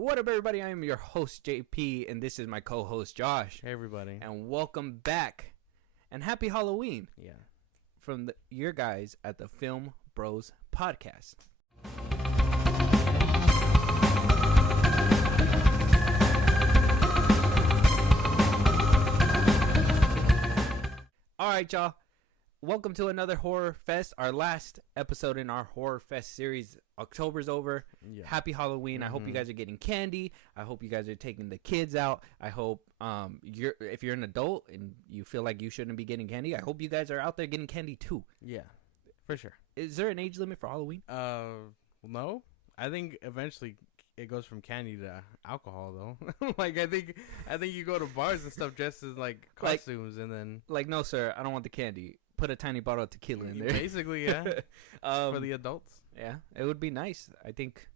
What up, everybody? I am your host, JP, and this is my co-host, Josh. Hey, everybody. And welcome back. And happy Halloween. Yeah. From your guys at the FilmBros podcast. All right, y'all. Welcome to another Horror Fest, our last episode in our Horror Fest series. October's over. Yeah. Happy Halloween. I hope you guys are getting candy. I hope you guys are taking the kids out. I hope if you're an adult and you feel like you shouldn't be getting candy, I hope you guys are out there getting candy too. Yeah, for sure. Is there an age limit for Halloween? No. I think eventually it goes from candy to alcohol, though. I think you go to bars and stuff dressed as like costumes, and then no, sir, I don't want the candy. Put a tiny bottle of tequila in there. Basically, yeah. For the adults. Yeah, it would be nice. I think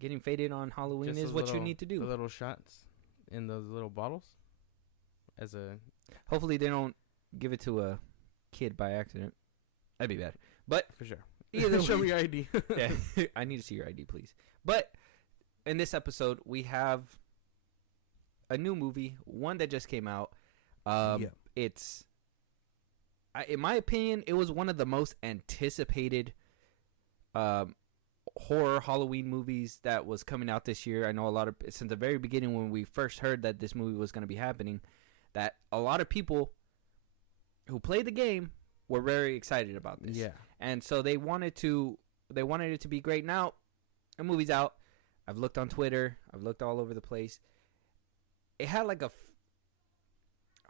getting faded on Halloween is what you need to do. The little shots in those little bottles. Hopefully they don't give it to a kid by accident. That'd be bad. But for sure. Either show me your ID. Yeah, I need to see your ID, please. But in this episode, we have a new movie, one that just came out. It's, in my opinion, it was one of the most anticipated horror Halloween movies that was coming out this year. I know since the very beginning when we first heard that this movie was going to be happening, that a lot of people who played the game were very excited about this. Yeah. And so they wanted it to be great. Now, the movie's out. I've looked on Twitter. I've looked all over the place. It had like I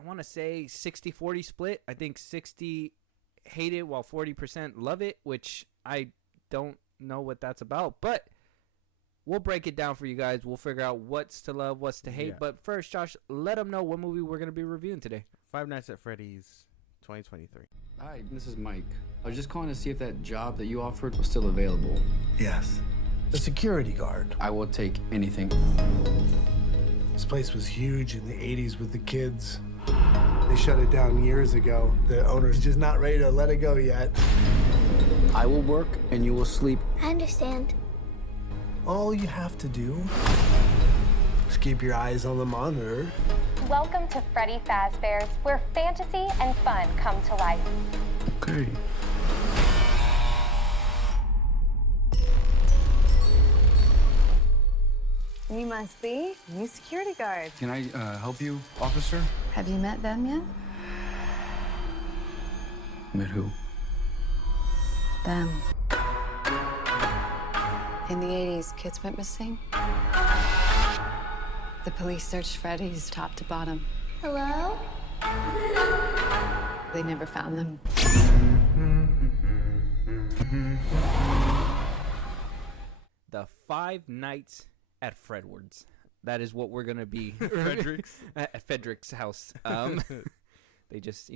want to say 60-40 split. I think 60 hate it while 40% love it, which I don't know what that's about. But we'll break it down for you guys. We'll figure out what's to love, what's to hate. Yeah. But first, Josh, let them know what movie we're going to be reviewing today. Five Nights at Freddy's 2023. Hi, this is Mike. I was just calling to see if that job that you offered was still available. Yes. The security guard. I will take anything. This place was huge in the 80s with the kids. They shut it down years ago. The owner's just not ready to let it go yet. I will work and you will sleep. I understand. All you have to do is keep your eyes on the monitor. Welcome to Freddy Fazbear's, where fantasy and fun come to life. Okay. You must be new security guard. Can I help you, officer? Have you met them yet? Met who? Them. In the 80s, kids went missing. The police searched Freddy's top to bottom. Hello? They never found them. The Five Nights at Fredward's. That is what we're going to be. Frederick's? At Frederick's house. They just,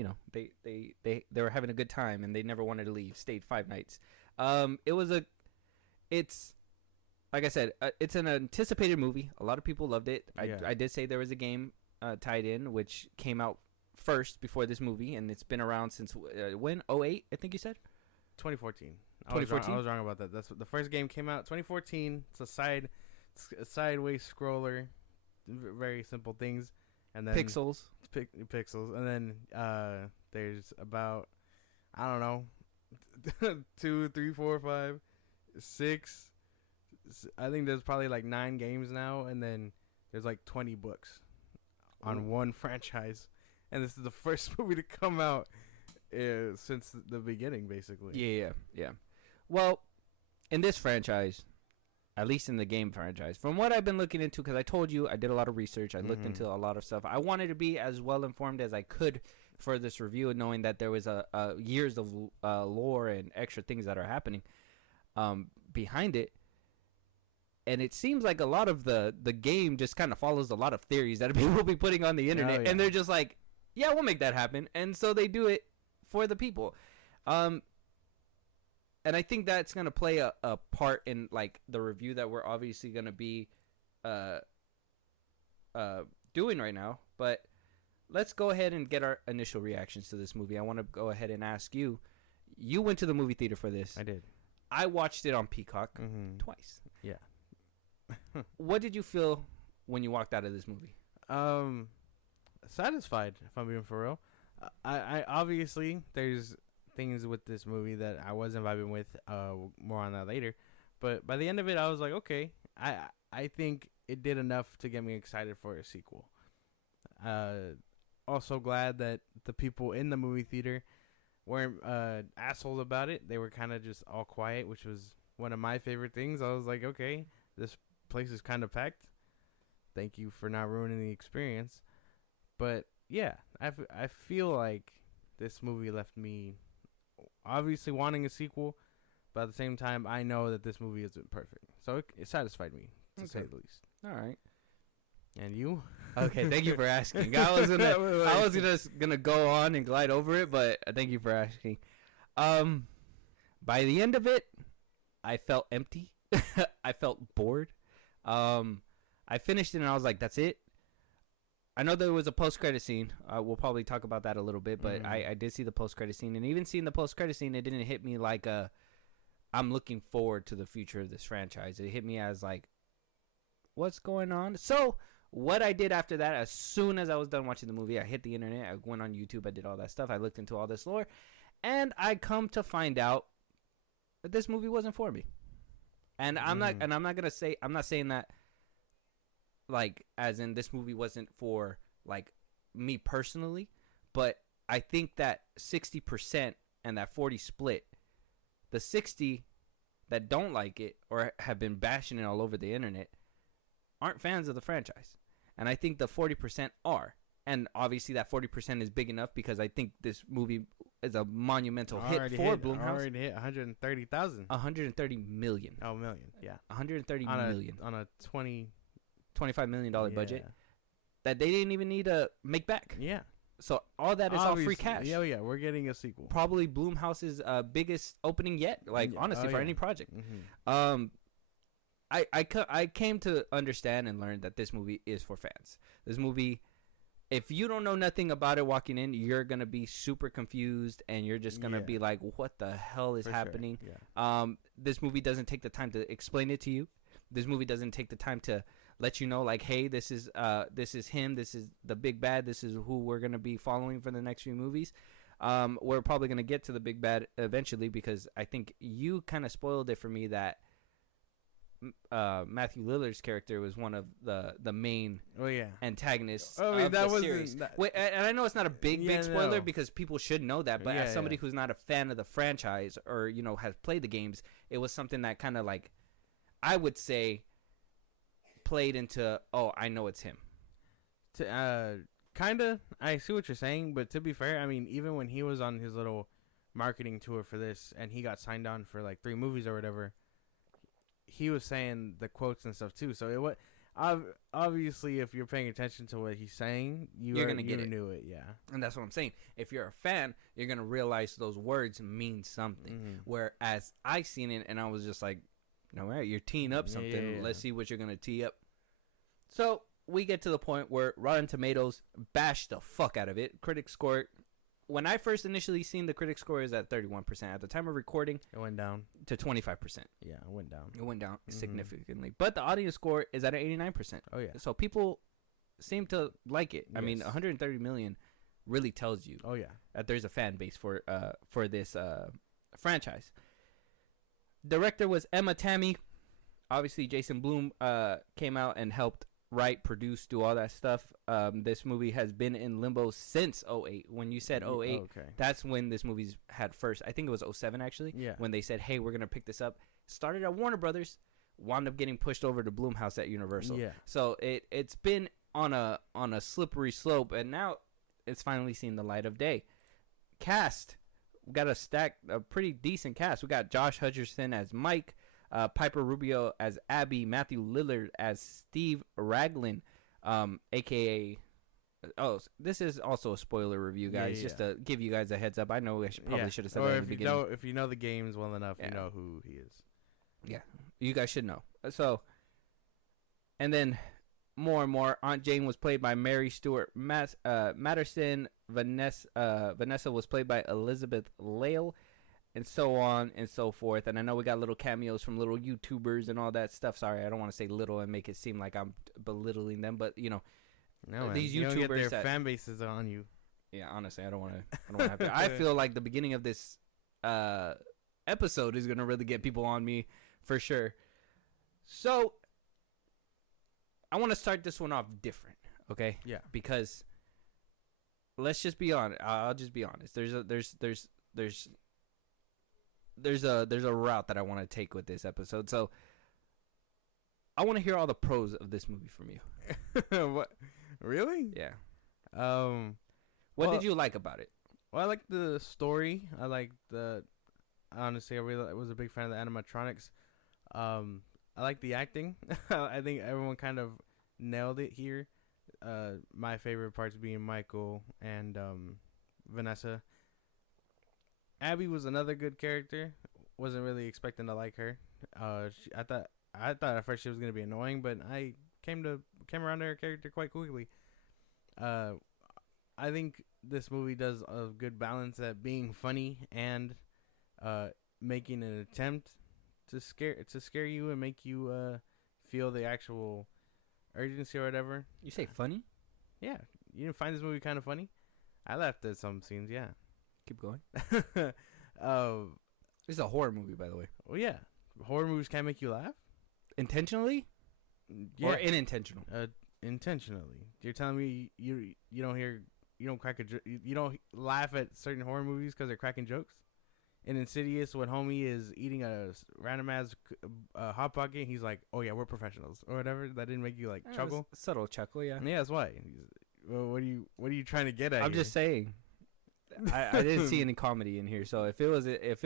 they were having a good time and they never wanted to leave. Stayed 5 nights. It's like I said, it's an anticipated movie. A lot of people loved it. Yeah. I did say there was a game tied in, which came out first before this movie, and it's been around since when? 2008, I think you said? 2014. 2014? I was wrong about that. That's what the first game came out 2014. It's a sideways scroller, very simple things, and then pixels, and then there's about, I don't know, 2, 3, 4, 5, 6. I think there's probably like 9 games now, and then there's like 20 books on one franchise, and this is the first movie to come out since the beginning, basically. Yeah. Well, in this franchise, at least in the game franchise, from what I've been looking into, because I told you I did a lot of research, I looked into a lot of stuff. I wanted to be as well informed as I could for this review, knowing that there was a years of lore and extra things that are happening behind it. And it seems like a lot of the game just kind of follows a lot of theories that people will be putting on the internet. And they're just like, yeah, we'll make that happen. And so they do it for the people. And I think that's going to play a part in like the review that we're obviously going to be doing right now. But let's go ahead and get our initial reactions to this movie. I want to go ahead and ask you. You went to the movie theater for this. I did. I watched it on Peacock twice. Yeah. what did you feel when you walked out of this movie? Satisfied, if I'm being for real. I obviously there's things with this movie that I wasn't vibing with. More on that later. But by the end of it, I was like, okay, I think it did enough to get me excited for a sequel. Also glad that the people in the movie theater weren't assholes about it. They were kind of just all quiet, which was one of my favorite things. I was like, okay, this place is kind of packed. Thank you for not ruining the experience. But yeah, I feel like this movie left me obviously wanting a sequel, but at the same time, I know that this movie isn't perfect. So it satisfied me, to say the least. All right. And you? Okay, thank you for asking. I was gonna go on and glide over it, but thank you for asking. By the end of it, I felt empty. I felt bored. I finished it and I was like, that's it. I know there was a post-credit scene. We'll probably talk about that a little bit, but I did see the post-credit scene. And even seeing the post-credit scene, it didn't hit me like I'm looking forward to the future of this franchise. It hit me as like, what's going on? So what I did after that, as soon as I was done watching the movie, I hit the internet. I went on YouTube. I did all that stuff. I looked into all this lore. And I come to find out that this movie wasn't for me. And I'm not saying that like as in this movie wasn't for like me personally, but I think that 60% and that 40 split, the 60 that don't like it or have been bashing it all over the internet aren't fans of the franchise. And I think the 40% are. And obviously that 40% is big enough because I think this movie is a monumental hit for Blumhouse. Already hit 130,000. 130 million. Oh, million. Yeah. 130 million. On a $25 million budget that they didn't even need to make back. Yeah. So all that is all free cash. Yeah, yeah. We're getting a sequel. Probably Blumhouse's biggest opening yet. Like, honestly, for any project. Mm-hmm. I came to understand and learn that this movie is for fans. This movie, if you don't know nothing about it walking in, you're going to be super confused and you're just going to be like, what the hell is happening? Sure. Yeah. This movie doesn't take the time to explain it to you. This movie doesn't take the time to let you know, like, hey, this is him. This is the big bad. This is who we're going to be following for the next few movies. We're probably going to get to the big bad eventually because I think you kind of spoiled it for me that Matthew Lillard's character was one of the main antagonists of the series. And I know it's not a big spoiler because people should know that, but as somebody who's not a fan of the franchise or, you know, has played the games, it was something that kind of like, I would say, played into, oh, I know it's him. Kind of, I see what you're saying, but to be fair, I mean, even when he was on his little marketing tour for this and he got signed on for like 3 movies or whatever, he was saying the quotes and stuff too. So it was obviously, if you're paying attention to what he's saying, you're gonna get it. Knew it, yeah. And that's what I'm saying. If you're a fan, you're gonna realize those words mean something. Mm-hmm. Whereas I seen it and I was just like, all right, you're teeing up something. Yeah. Let's see what you're gonna tee up. So we get to the point where Rotten Tomatoes bashed the fuck out of it. Critics score. When I first initially seen the critic score is at 31%. At the time of recording, it went down to 25%. Yeah, it went down. It went down significantly. But the audience score is at 89%. Oh, yeah. So people seem to like it. Yes. I mean, 130 million really tells you that there's a fan base for this franchise. Director was Emma Tammy. Obviously, Jason Blum came out and helped write, produce, do all that stuff. This movie has been in limbo since 2008. When you said 2008, that's when this movie's had first. I think it was 2007 actually. Yeah. When they said, "Hey, we're gonna pick this up." Started at Warner Brothers, wound up getting pushed over to Blumhouse at Universal. Yeah. So it's been on a slippery slope, and now it's finally seen the light of day. Cast, we got a pretty decent cast. We got Josh Hutcherson as Mike. Piper Rubio as Abby, Matthew Lillard as Steve Raglan, a.k.a. Oh, this is also a spoiler review, guys, just to give you guys a heads up. I know I probably should have said that in the beginning. If you know the games well enough, you know who he is. Yeah, you guys should know. So, and then more and more, Aunt Jane was played by Mary Stuart Matterson. Vanessa was played by Elizabeth Lale. and so on and so forth. And I know we got little cameos from little YouTubers and all that stuff. Sorry, I don't want to say little and make it seem like I'm belittling them, but you know, No, man. these You don't get YouTubers their fan bases on you. yeah, honestly, I don't want to have to. I feel like the beginning of this episode is gonna really get people on me for sure. So I want to start this one off different, okay? Yeah. Because let's just be honest. I'll just be honest. There's a route that I want to take with this episode. So I want to hear all the pros of this movie from you. What? Really? Yeah. What Well- did you like about it? Well, I like the story. I like the. Honestly, I was a big fan of the animatronics. I like the acting. I think everyone kind of nailed it here. My favorite parts being Michael and Vanessa. Abby was another good character. Wasn't really expecting to like her. I thought at first she was gonna be annoying, but I came around to her character quite quickly. I think this movie does a good balance at being funny and making an attempt to scare you and make you feel the actual urgency or whatever. You say funny? Yeah, you didn't find this movie kind of funny? I laughed at some scenes. Yeah. Keep going. Well, This is a horror movie, by the way. yeah, horror movies can make you laugh. Intentionally Yeah, or unintentional? intentionally. You're telling me you don't laugh at certain horror movies because they're cracking jokes? In Insidious, when homie is eating a random ass hot pocket, he's like, "Oh yeah, we're professionals" or whatever. That didn't make you like chuckle. Subtle chuckle, yeah. Yeah, that's why. Well, what are you trying to get at? I'm here? just saying. I didn't see any comedy in here, so if it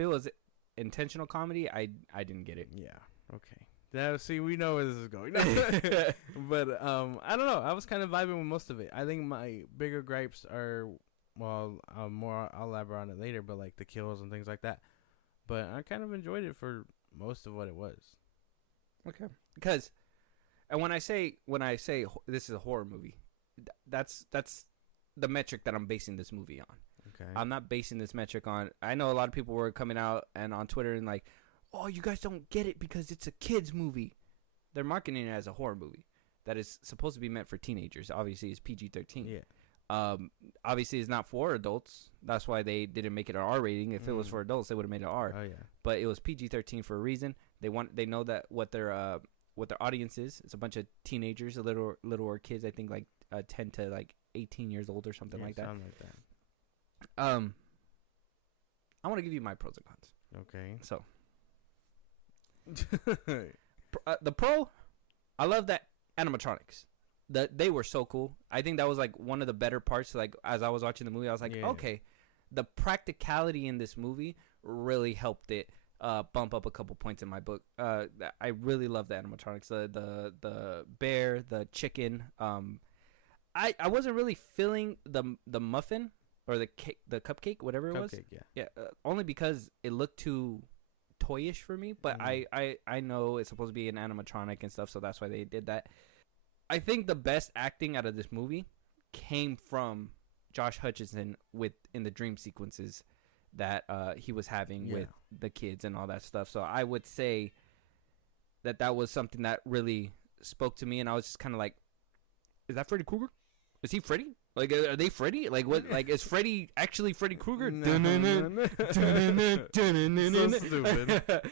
was intentional comedy, I didn't get it. Yeah. Okay. Now, see, we know where this is going. But I don't know. I was kind of vibing with most of it. I think my bigger gripes are, well, I'll elaborate on it later, but like the kills and things like that. But I kind of enjoyed it for most of what it was. Okay. Because, and when I say this is a horror movie, that's the metric that I'm basing this movie on. Okay. I'm not basing this metric on. I know a lot of people were coming out and on Twitter and like, "Oh, you guys don't get it because it's a kids movie." They're marketing it as a horror movie that is supposed to be meant for teenagers. Obviously, it's PG-13. Yeah. Obviously, it's not for adults. That's why they didn't make it an R rating. If it was for adults, they would have made it R. Oh yeah. But it was PG-13 for a reason. They know that what their audience is. It's a bunch of teenagers, littler kids. I think like 10 to like 18 years old or something like that. Something like that. I want to give you my pros and cons. Okay. So, the pro, I love that animatronics. They were so cool. I think that was like one of the better parts. Like as I was watching the movie, I was like, Yeah. okay, the practicality in this movie really helped it bump up a couple points in my book. I really love the animatronics. The bear, the chicken. I wasn't really feeling the muffin or the cake, the cupcake, whatever it was. Cupcake, yeah. Yeah, only because it looked too toyish for me. But I know it's supposed to be an animatronic and stuff, so that's why they did that. I think the best acting out of this movie came from Josh Hutcherson in the dream sequences that he was having with the kids and all that stuff. So I would say that was something that really spoke to me, and I was just kind of like, is that Freddy Krueger? Is he Freddy? Like, are they Freddy? Like, what? Like, is Freddy actually Freddy Krueger? So stupid.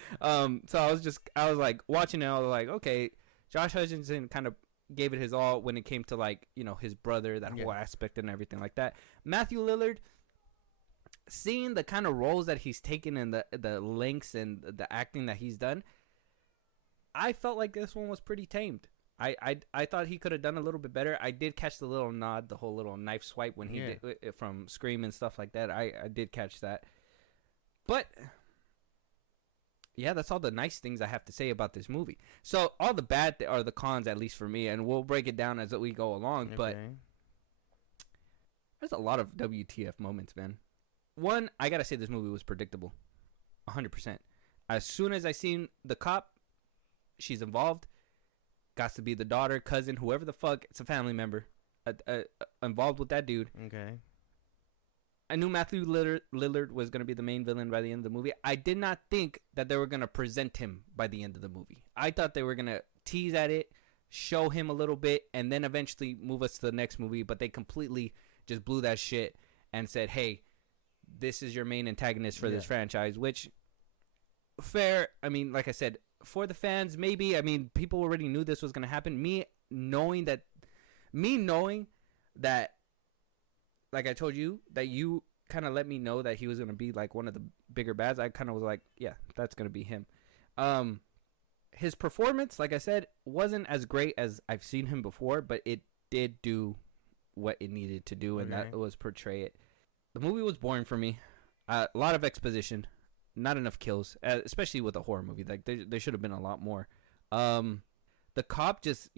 So I was like watching it. I was like, okay, Josh Hutcherson kind of gave it his all when it came to like, you know, his brother, that whole aspect and everything like that. Matthew Lillard, seeing the kind of roles that he's taken and the lengths and the acting that he's done, I felt like this one was pretty tamed. I thought he could have done a little bit better. I did catch the little nod, the whole little knife swipe when he did it from Scream and stuff like that. I did catch that. But yeah, that's all the nice things I have to say about this movie. So all the bad are the cons, at least for me, and we'll break it down as we go along. Okay. But there's a lot of WTF moments, man. One, I gotta say this movie was predictable, 100%. As soon as I seen the cop, she's involved. Got to be the daughter, cousin, whoever the fuck. It's a family member involved with that dude. Okay. I knew Matthew Lillard was going to be the main villain by the end of the movie. I did not think that they were going to present him by the end of the movie. I thought they were going to tease at it, show him a little bit, and then eventually move us to the next movie. But they completely just blew that shit and said, hey, this is your main antagonist for this franchise, which, fair. I mean, like I said, for the fans, maybe. I mean, people already knew this was going to happen. Me knowing that, like I told you, that you kind of let me know that he was going to be like one of the bigger bads, I kind of was like, yeah, that's going to be him. His performance, like I said, wasn't as great as I've seen him before, but it did do what it needed to do, and that was portray it. The movie was boring for me. A lot of exposition, not enough kills, especially with a horror movie. Like there should have been a lot more. The cop just,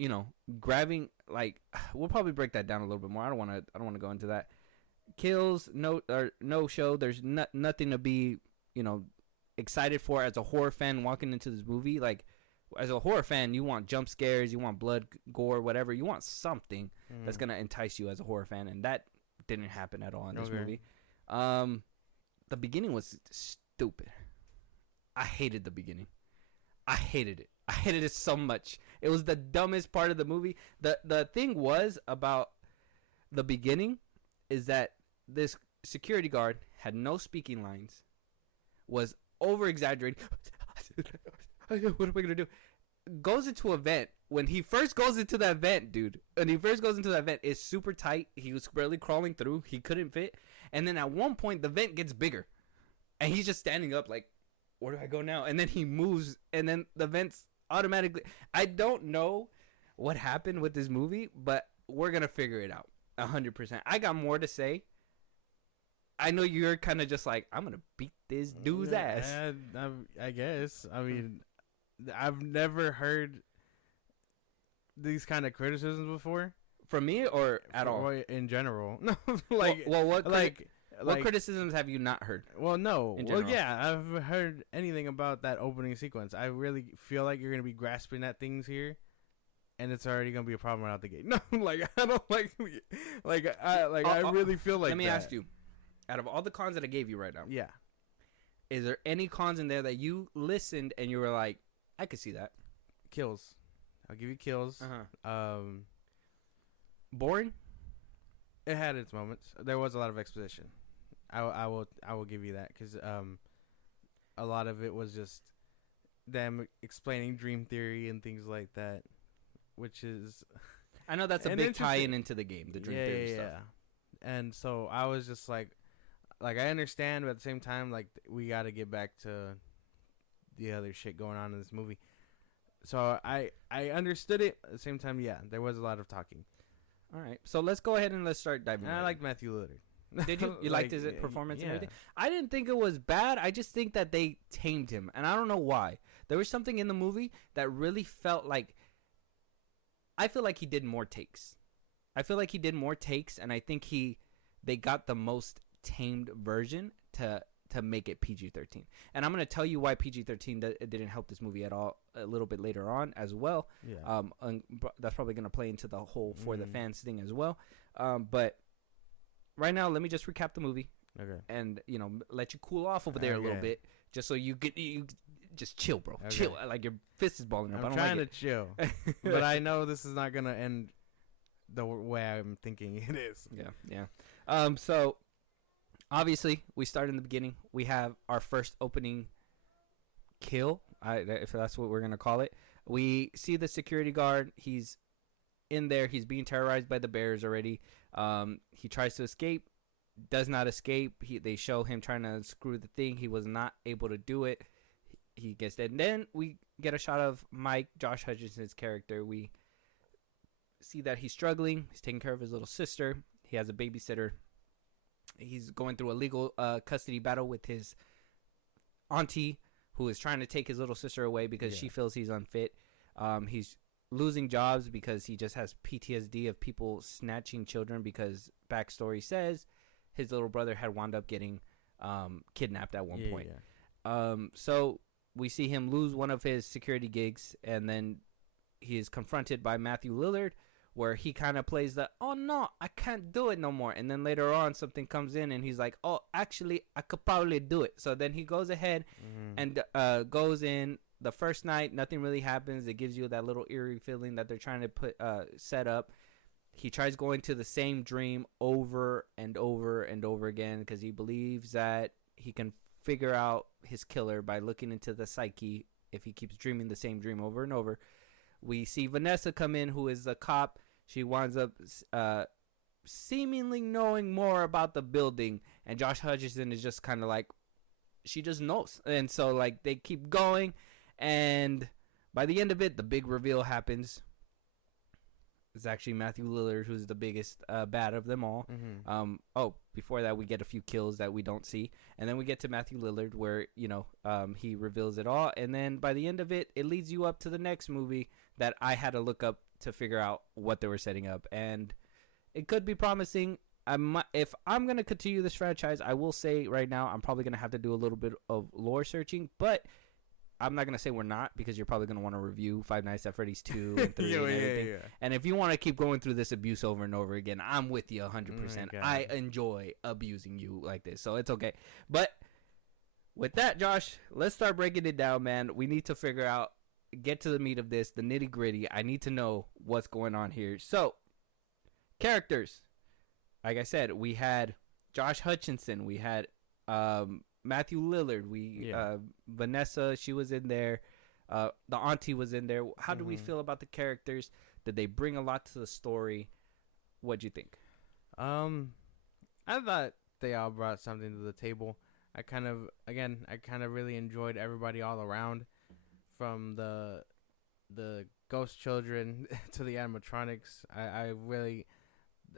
grabbing, like, we'll probably break that down a little bit more. I don't want to go into that. Kills, no show. There's nothing to be, excited for as a horror fan walking into this movie. Like, as a horror fan, you want jump scares, you want blood, gore, whatever. You want something that's gonna entice you as a horror fan, and that didn't happen at all in this movie. The beginning was stupid. I hated the beginning. I hated it. I hated it so much. It was the dumbest part of the movie. The thing was about the beginning is that this security guard had no speaking lines, was over exaggerating. What am I gonna do? Goes into a vent. When he first goes into that vent, dude, it's super tight. He was barely crawling through. He couldn't fit. And then at one point, the vent gets bigger, and he's just standing up like, where do I go now? And then he moves, and then the vents automatically. I don't know what happened with this movie, but we're gonna figure it out 100%. I got more to say. I know you're kind of just like, I'm gonna beat this dude's ass. I guess. I mean, I've never heard these kind of criticisms before from me or at all in general. No, like, what criticisms have you not heard? Well, no. In Well, general? yeah, I've heard anything about that opening sequence. I really feel like you're gonna be grasping at things here, and it's already gonna be a problem right out the gate. No, like I don't I really feel like. Let me ask you, out of all the cons that I gave you right now, Yeah. is there any cons in there that you listened and you were like, I could see that? Kills. I'll give you kills. Boring? It had its moments. There was a lot of exposition. I will give you that, because a lot of it was just them explaining dream theory and things like that, which is I know that's a big tie-in into the game, the dream theory stuff. Yeah. And so I was just like I understand, but at the same time, like, we got to get back to the other shit going on in this movie. So I understood it. At the same time, yeah, there was a lot of talking. All right, so let's go ahead and let's start diving. And I liked Matthew Lillard. Did you? You liked his performance and everything? I didn't think it was bad. I just think that they tamed him, and I don't know why. There was something in the movie that really felt like. I feel like he did more takes. And I think they got the most tamed version to make it PG-13. And I'm gonna tell you why PG-13 didn't help this movie at all a little bit later on as well. Yeah. And that's probably gonna play into the whole for the fans thing as well. But right now, let me just recap the movie. Okay. And let you cool off over there a little bit, just so you just chill, bro. Okay. Chill. Like your fist is balling up. I'm trying to chill, but I know this is not gonna end the way I'm thinking it is. Yeah. So obviously we start in the beginning. We have our first opening kill, if that's what we're gonna call it. We see the security guard. He's in there. He's being terrorized by the bears already. He tries to escape, does not escape. They show him trying to unscrew the thing. He was not able to do it. He gets dead. And then we get a shot of Mike, Josh Hutchinson's character. We see that he's struggling. He's taking care of his little sister. He has a babysitter. He's going through a legal custody battle with his auntie, who is trying to take his little sister away because she feels he's unfit. He's losing jobs because he just has PTSD of people snatching children, because backstory says his little brother had wound up getting kidnapped at one point. Yeah. So we see him lose one of his security gigs, and then he is confronted by Matthew Lillard, where he kind of plays the, oh no, I can't do it no more, and then later on something comes in and he's like, oh, actually I could probably do it. So then he goes ahead and goes in. The first night nothing really happens. It gives you that little eerie feeling that they're trying to set up. He tries going to the same dream over and over and over again because he believes that he can figure out his killer by looking into the psyche if he keeps dreaming the same dream over and over. We see Vanessa come in, who is the cop. She winds up seemingly knowing more about the building, and Josh Hutcherson is just kind of like, she just knows. And so like they keep going, and by the end of it, the big reveal happens. It's actually Matthew Lillard who's the biggest bad of them all. Before that, we get a few kills that we don't see, and then we get to Matthew Lillard where, you know, he reveals it all, and then by the end of it, it leads you up to the next movie that I had to look up to figure out what they were setting up, and it could be promising. If I'm going to continue this franchise, I will say right now I'm probably going to have to do a little bit of lore searching, but I'm not going to say we're not, because you're probably going to want to review Five Nights at Freddy's 2 and 3 and everything. Yeah. And if you want to keep going through this abuse over and over again, I'm with you 100%. I enjoy abusing you like this, so it's okay. But with that, Josh, let's start breaking it down, man. We need to figure out, get to the meat of this, the nitty gritty. I need to know what's going on here. So, characters. Like I said, we had Josh Hutcherson. We had Matthew Lillard. Vanessa, she was in there. The auntie was in there. How do we feel about the characters? Did they bring a lot to the story? What'd you think? I thought they all brought something to the table. I kind of really enjoyed everybody all around, from the ghost children to the animatronics.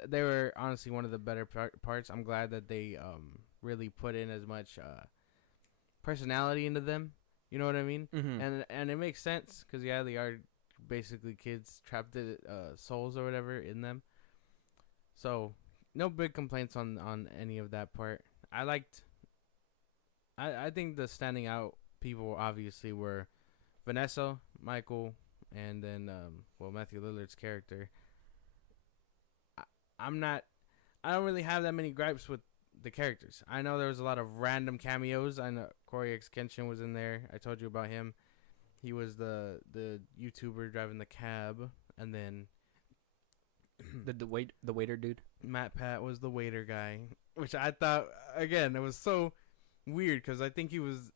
They were honestly one of the better parts. I'm glad that they really put in as much personality into them. You know what I mean? And it makes sense because they are basically kids trapped souls or whatever in them. So no big complaints on any of that part. I think the standing out people obviously were Vanessa, Michael, and then Matthew Lillard's character. I don't really have that many gripes with the characters. I know there was a lot of random cameos. I know Corey X Kenshin was in there. I told you about him. He was the YouTuber driving the cab, and then the waiter dude. Matt Pat was the waiter guy, which I thought, again, it was so weird because I think he was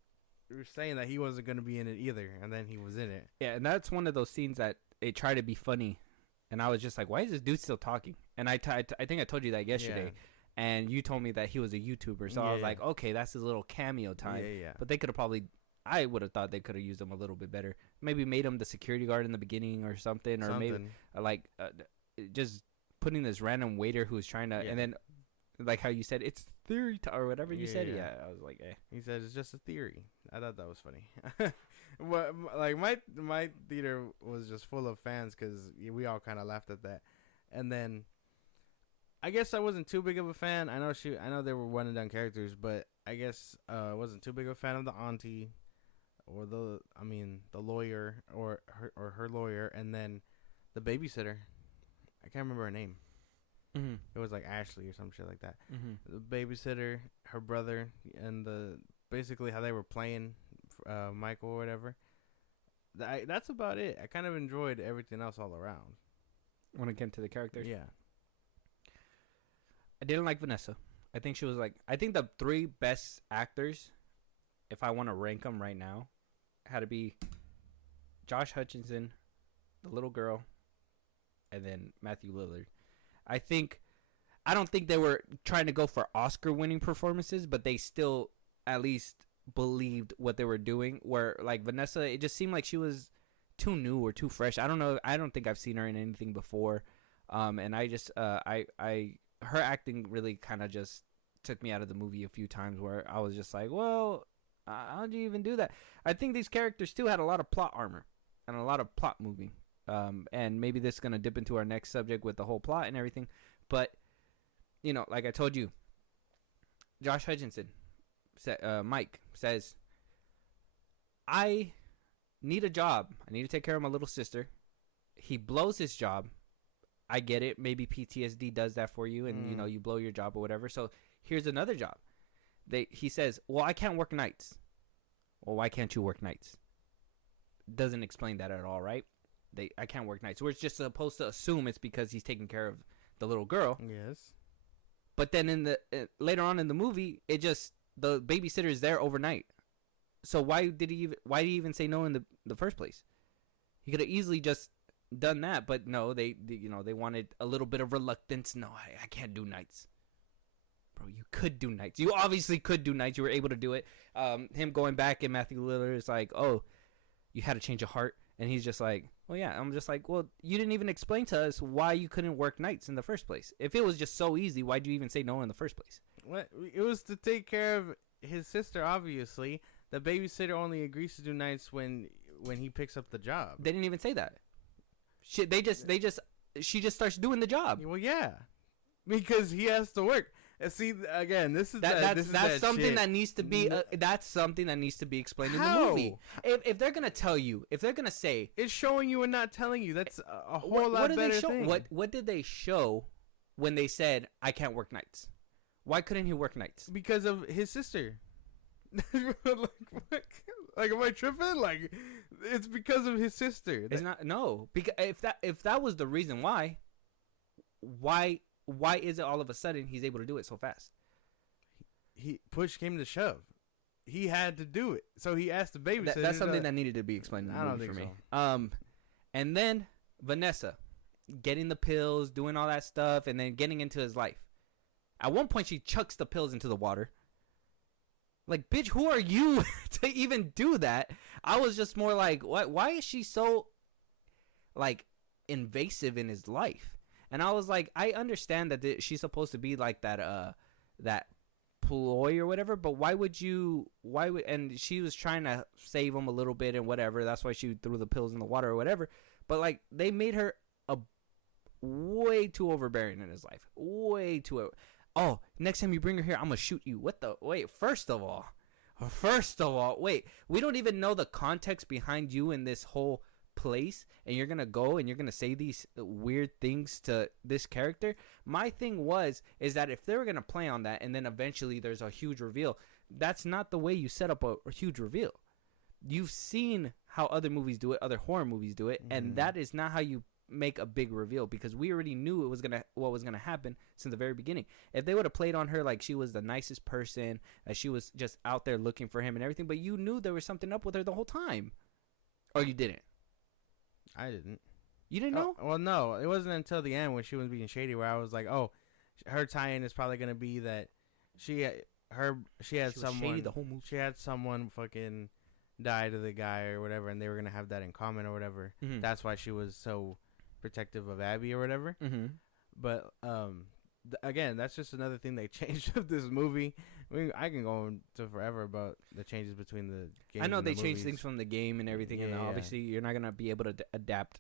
saying that he wasn't going to be in it either, and then he was in it. Yeah, and that's one of those scenes that they try to be funny, and I was just like, why is this dude still talking? And I think I told you that yesterday, and you told me that he was a YouTuber, so I was like, okay, that's his little cameo time. But they could have probably, I would have thought they could have used him a little bit better. Maybe made him the security guard in the beginning or something. Or maybe just putting this random waiter who's trying to, and then like how you said, it's theory or whatever you said. Yeah, I was like, eh. He said it's just a theory. I thought that was funny. Like my theater was just full of fans because we all kind of laughed at that. And then I guess I wasn't too big of a fan. I know they were one and done characters, but I guess I wasn't too big of a fan of the auntie or the lawyer or her lawyer, and then the babysitter. I can't remember her name. It was like Ashley or some shit like that. The babysitter, her brother, and basically how they were playing Michael or whatever. That's about it. I kind of enjoyed everything else all around. When it came to the characters? Yeah. I didn't like Vanessa. I think she was like, I think the three best actors, if I want to rank them right now, had to be Josh Hutcherson, the little girl, and then Matthew Lillard. I don't think they were trying to go for Oscar-winning performances, but they still at least believed what they were doing. Where like Vanessa, it just seemed like she was too new or too fresh. I don't know. I don't think I've seen her in anything before. And I just her acting really kind of just took me out of the movie a few times where I was just like, well, how'd you even do that? I think these characters too had a lot of plot armor and a lot of plot moving. And maybe this is going to dip into our next subject with the whole plot and everything. But, you know, like I told you, Josh Hutcherson, Mike, says, I need a job. I need to take care of my little sister. He blows his job. I get it. Maybe PTSD does that for you, and you know, you blow your job or whatever. So here's another job. He says, well, I can't work nights. Well, why can't you work nights? Doesn't explain that at all, right? I can't work nights. We're just supposed to assume it's because he's taking care of the little girl. Yes. But then in the later on in the movie, it just the babysitter is there overnight. So why did he even say no in the first place? He could have easily just done that, but no, they wanted a little bit of reluctance. No, I can't do nights. Bro, you could do nights. You obviously could do nights. You were able to do it. Him going back and Matthew Lillard is like, oh, you had a change of heart. And he's just like, well, yeah. I'm just like, well, you didn't even explain to us why you couldn't work nights in the first place. If it was just so easy, why'd you even say no in the first place? What? It was to take care of his sister, obviously. The babysitter only agrees to do nights when he picks up the job. They didn't even say that. She just starts doing the job. Well, yeah. Because he has to work. And see, again, that's something shit. that needs to be that's something that needs to be explained in the How? movie. If they're gonna tell you, if they're gonna say It's showing you and not telling you. That's a whole lot did better they show? thing. What did they show when they said I can't work nights? Why couldn't he work nights? Because of his sister. Like, am I tripping? Like, it's because of his sister. It's not no. Because if that was the reason why is it all of a sudden he's able to do it so fast? He push came to shove. He had to do it, so he asked the babysitter. That's something that needed to be explained in the movie for me. And then Vanessa getting the pills, doing all that stuff, and then getting into his life. At one point, she chucks the pills into the water. Like, bitch, who are you to even do that? I was just more like, what? Why is she so, like, invasive in his life? And I was like, I understand that she's supposed to be like that ploy or whatever, but and she was trying to save him a little bit and whatever. That's why she threw the pills in the water or whatever. But, like, they made her way too overbearing in his life. Way too. Oh, next time you bring her here, I'm going to shoot you. What the? Wait, first of all, wait. We don't even know the context behind you in this whole place, and you're going to go and you're going to say these weird things to this character. My thing is that if they were going to play on that and then eventually there's a huge reveal, that's not the way you set up a huge reveal. You've seen how other movies do it, other horror movies do it, and that is not how you make a big reveal, because we already knew what was gonna happen since the very beginning. If they would have played on her like she was the nicest person, that she was just out there looking for him and everything, but you knew there was something up with her the whole time, or you didn't. I didn't. You didn't know? Well, no, it wasn't until the end when she was being shady where I was like, oh, her tie-in is probably gonna be that she had someone shady the whole movie. She had someone fucking die to the guy or whatever, and they were gonna have that in common or whatever. Mm-hmm. That's why she was so protective of Abby or whatever. Mm-hmm. But again, that's just another thing they changed of this movie. I mean, I can go into forever about the changes between the games. I know and they the changed movies. things from the game and everything, and obviously you're not gonna be able to adapt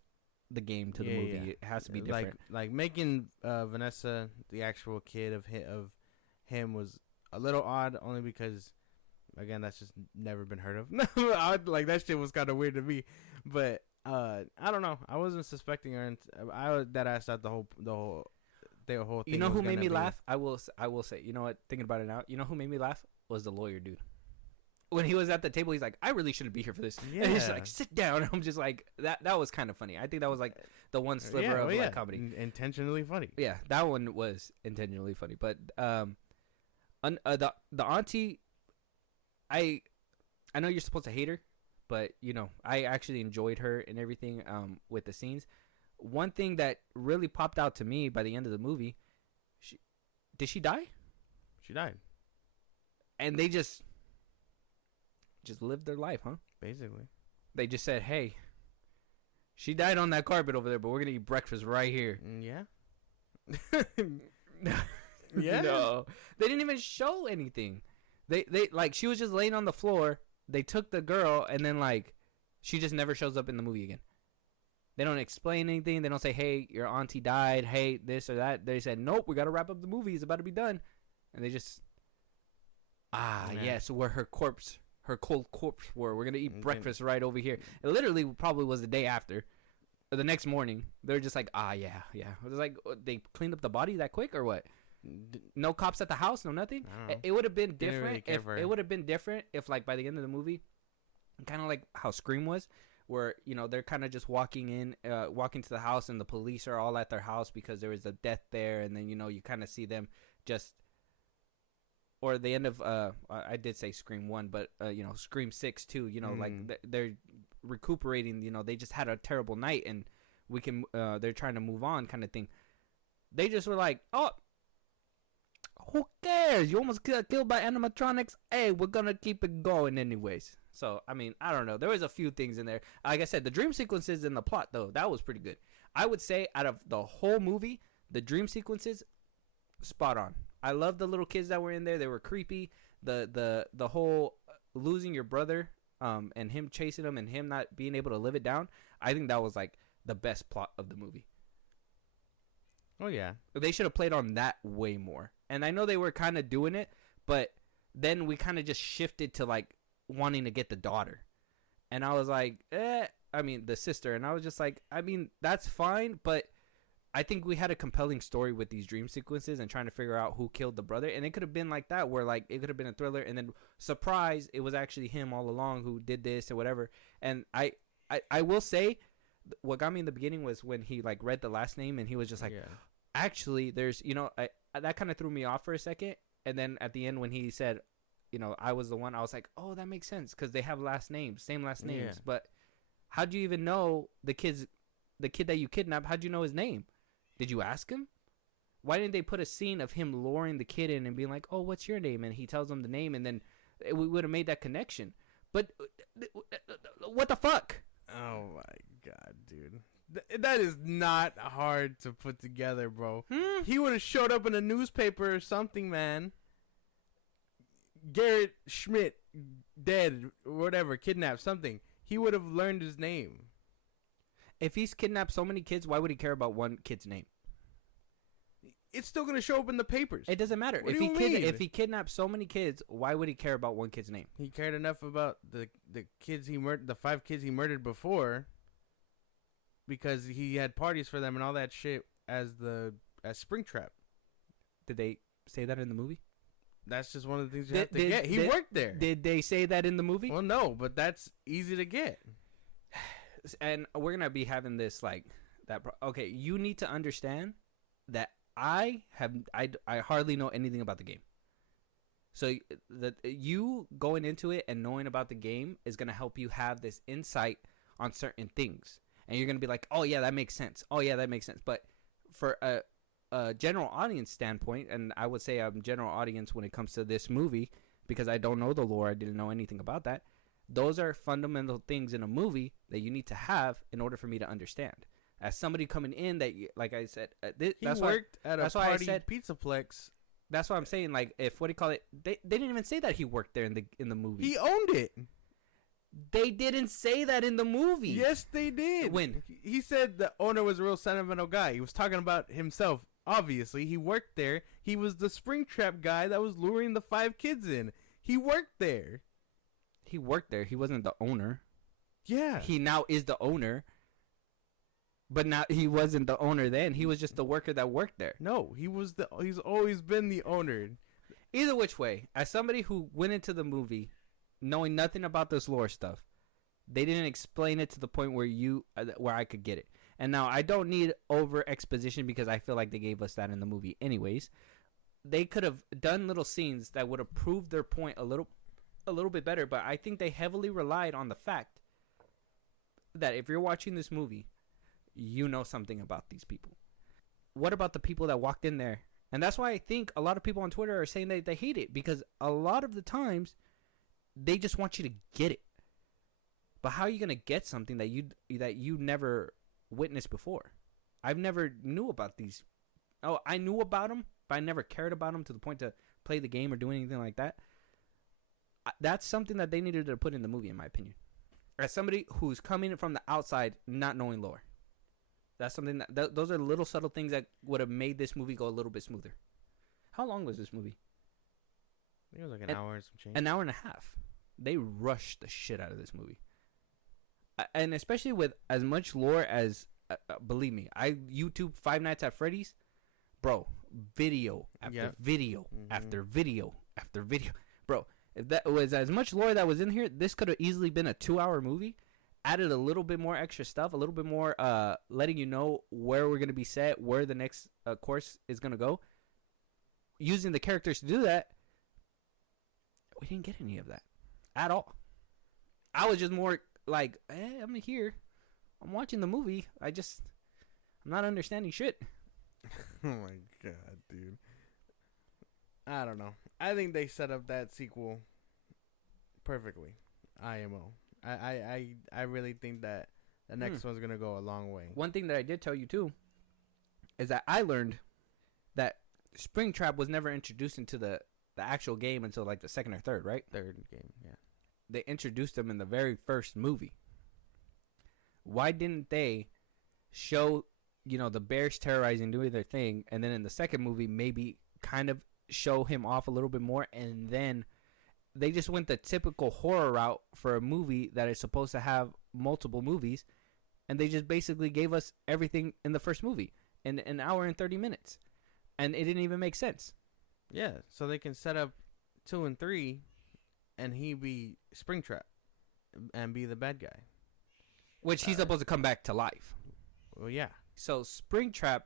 the game to the movie. It has to be different. Like making Vanessa the actual kid of him was a little odd, only because again, that's just never been heard of. Like, that shit was kind of weird to me, but I don't know. I wasn't suspecting her. I was that ass out the whole thing. You know who made me laugh? I will say. You know what? Thinking about it now, you know who made me laugh was the lawyer dude. When he was at the table, he's like, "I really shouldn't be here for this." Yeah. And he's like, "Sit down." I'm just like, that was kind of funny. I think that was like the one sliver of like comedy. Intentionally funny. Yeah, that one was intentionally funny. But the auntie, I know you're supposed to hate her, but you know, I actually enjoyed her and everything with the scenes. One thing that really popped out to me by the end of the movie, did she die? She died. And they just lived their life, huh? Basically. They just said, "Hey, she died on that carpet over there, but we're gonna eat breakfast right here." Yeah. Yeah. No, they didn't even show anything. They like, she was just laying on the floor. They took the girl, and then like, she just never shows up in the movie again. They don't explain anything. They don't say, "Hey, your auntie died. Hey, this or that." They said, "Nope, we gotta wrap up the movie. It's about to be done," and they just yes, where her cold corpse were. We're gonna eat breakfast right over here. It literally probably was the day after. the next morning, they're just like, yeah. It was like, they cleaned up the body that quick or what? No cops at the house, no nothing. It would have been different. It would have been different if, like, by the end of the movie, kind of like how Scream was, where, you know, they're kind of just walking to the house, and the police are all at their house because there was a death there, and then, you know, you kind of see them just, or the end of I did say Scream 1, but you know, Scream 6 too, you know, like they're recuperating, you know, they just had a terrible night, and they're trying to move on, kind of thing. They just were like, oh, who cares? You almost got killed by animatronics. Hey, we're gonna keep it going anyways. So, I mean, I don't know. There was a few things in there. Like I said, the dream sequences in the plot, though, that was pretty good. I would say out of the whole movie, the dream sequences, spot on. I love the little kids that were in there. They were creepy. The whole losing your brother, and him chasing him and him not being able to live it down. I think that was like the best plot of the movie. Oh yeah, they should have played on that way more. And I know they were kind of doing it, but then we kind of just shifted to like wanting to get the daughter, and I was like, I mean the sister, and I was just like, I mean that's fine, but I think we had a compelling story with these dream sequences and trying to figure out who killed the brother. And it could have been like that, where like it could have been a thriller, and then surprise, it was actually him all along who did this or whatever. And I will say, what got me in the beginning was when he like read the last name, and he was just like, actually, there's, you know, that kind of threw me off for a second. And then at the end when he said, you know, I was the one, I was like, oh, that makes sense, because they have last names, same last names. Yeah. But how'd you even know the kid that you kidnapped? How'd you know his name? Did you ask him? Why didn't they put a scene of him luring the kid in and being like, oh, what's your name? And he tells him the name, and then we would have made that connection. But what the fuck? Oh, my God, dude. That is not hard to put together, bro. He would have showed up in a newspaper or something, man. Garrett Schmidt, dead, whatever, kidnapped, something. He would have learned his name. If he's kidnapped so many kids, why would he care about one kid's name? It's still going to show up in the papers. It doesn't matter. What If do you mean? if he kidnapped so many kids, why would he care about one kid's name? He cared enough about the kids he murdered, the 5 kids he murdered before, because he had parties for them and all that shit as Springtrap. Did they say that in the movie? That's just one of the things you have to get. He worked there. Did they say that in the movie? Well, no, but that's easy to get. And we're gonna be having this like that. Okay, you need to understand that I hardly know anything about the game. So that you going into it and knowing about the game is gonna help you have this insight on certain things, and you're gonna be like, oh yeah, that makes sense. Oh yeah, that makes sense. But for a general audience standpoint, and I would say I'm general audience when it comes to this movie because I don't know the lore. I didn't know anything about that. Those are fundamental things in a movie that you need to have in order for me to understand. As somebody coming in, that, like I said, he worked at a party Pizzaplex. That's why I'm saying, like, if what do you call it? They didn't even say that he worked there in the movie. He owned it. They didn't say that in the movie. Yes, they did. When he said the owner was a real sentimental guy. He was talking about himself. Obviously, he worked there. He was the Springtrap guy that was luring the 5 kids in. He worked there. He worked there. He wasn't the owner. Yeah. He now is the owner. But now he wasn't the owner then. He was just the worker that worked there. No, he's always been the owner. Either which way, as somebody who went into the movie knowing nothing about this lore stuff, they didn't explain it to the point where I could get it. And now I don't need over exposition because I feel like they gave us that in the movie anyways. They could have done little scenes that would have proved their point a little bit better, but I think they heavily relied on the fact that if you're watching this movie, you know something about these people. What about the people that walked in there? And that's why I think a lot of people on Twitter are saying that they hate it, because a lot of the times they just want you to get it. But how are you going to get something that you never witnessed before? I've never knew about these. Oh, I knew about them, but I never cared about them to the point to play the game or do anything like that. That's something that they needed to put in the movie, in my opinion. As somebody who's coming from the outside, not knowing lore, that's something those are little subtle things that would have made this movie go a little bit smoother. How long was this movie? I think it was like an hour and some change. An hour and a half. They rushed the shit out of this movie. And especially with as much lore as believe me, I YouTube Five Nights at Freddy's, bro. Video after Yep. video Mhm. after video after video, bro. If that was as much lore that was in here, this could have easily been a 2-hour movie. Added a little bit more extra stuff, a little bit more letting you know where we're gonna be set, where the next course is gonna go. Using the characters to do that, we didn't get any of that at all. I was just more like, I'm here, I'm watching the movie. I'm not understanding shit. Oh my god, dude. I don't know. I think they set up that sequel perfectly. IMO. I really think that the next one's gonna go a long way. One thing that I did tell you too is that I learned that Springtrap was never introduced into the actual game until like the second or third, right? Third game, yeah. They introduced them in the very first movie. Why didn't they show, the bears terrorizing, doing their thing, and then in the second movie maybe kind of show him off a little bit more, and then they just went the typical horror route for a movie that is supposed to have multiple movies, and they just basically gave us everything in the first movie in an hour and 30 minutes, and it didn't even make sense. Yeah, so they can set up 2 and 3, and he be Springtrap, and be the bad guy. Which he's supposed to come back to life. Well, yeah. So Springtrap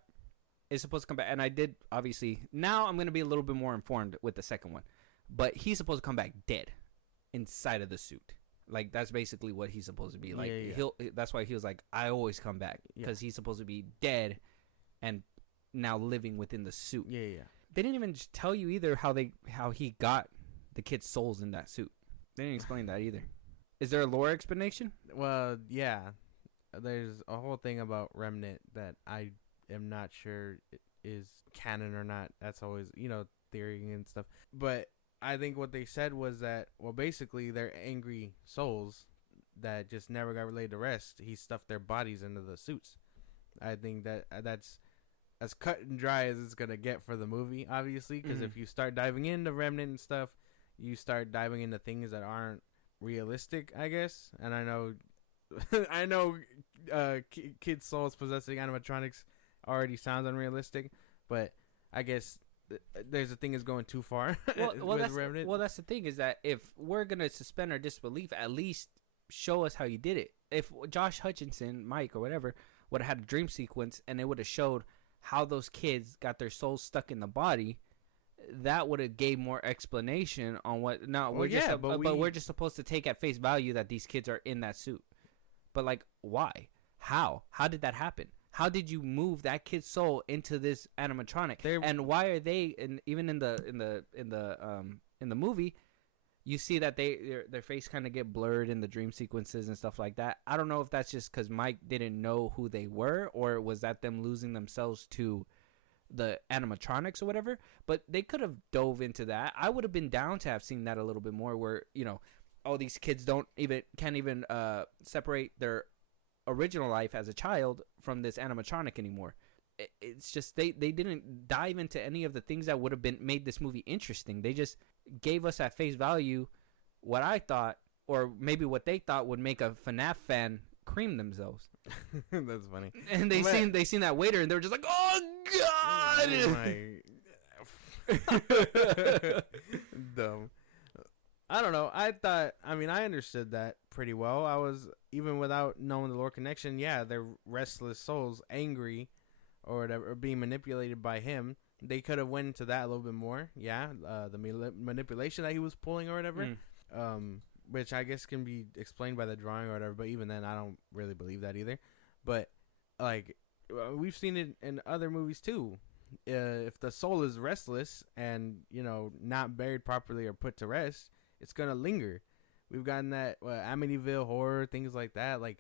is supposed to come back, and I did, obviously, now I'm going to be a little bit more informed with the second one. But he's supposed to come back dead inside of the suit. Like, that's basically what he's supposed to be. Like, that's why he was like, I always come back. Because he's supposed to be dead and now living within the suit. Yeah. They didn't even tell you either how he got the kids' souls in that suit. They didn't explain that either. Is there a lore explanation? Well, yeah. There's a whole thing about Remnant that I am not sure is canon or not. That's always, theory and stuff. But I think what they said was that, well, basically they're angry souls that just never got related to rest. He stuffed their bodies into the suits. I think that's as cut and dry as it's going to get for the movie, obviously, because if you start diving into Remnant and stuff, you start diving into things that aren't realistic, I guess. And I know kids' souls possessing animatronics already sounds unrealistic, but I guess there's a thing is going too far with Remnant. Well, that's the thing, is that if we're going to suspend our disbelief, at least show us how you did it. If Josh Hutcherson, Mike, or whatever, would have had a dream sequence and it would have showed how those kids got their souls stuck in the body, that would have gave more explanation on what. No, but we're just supposed to take at face value that these kids are in that suit. But like, why? How did that happen? How did you move that kid's soul into this animatronic? And why are they? And even in the movie, you see that their face kind of get blurred in the dream sequences and stuff like that. I don't know if that's just because Mike didn't know who they were, or was that them losing themselves to the animatronics or whatever. But they could have dove into that. I would have been down to have seen that a little bit more, where these kids can't even separate their original life as a child from this animatronic anymore. It's just they didn't dive into any of the things that would have made this movie interesting. They just gave us at face value what I thought, or maybe what they thought would make a FNAF fan cream themselves. That's funny. And they seen that waiter, and they were just like, oh god. Dumb. I don't know. I understood that pretty well. I was, even without knowing the lore connection, they're restless souls, angry or whatever, or being manipulated by him. They could have went into that a little bit more. The manipulation that he was pulling or whatever, which I guess can be explained by the drawing or whatever. But even then, I don't really believe that either. But like, we've seen it in other movies too. If the soul is restless and not buried properly or put to rest, it's gonna linger. We've gotten that Amityville horror, things like that. Like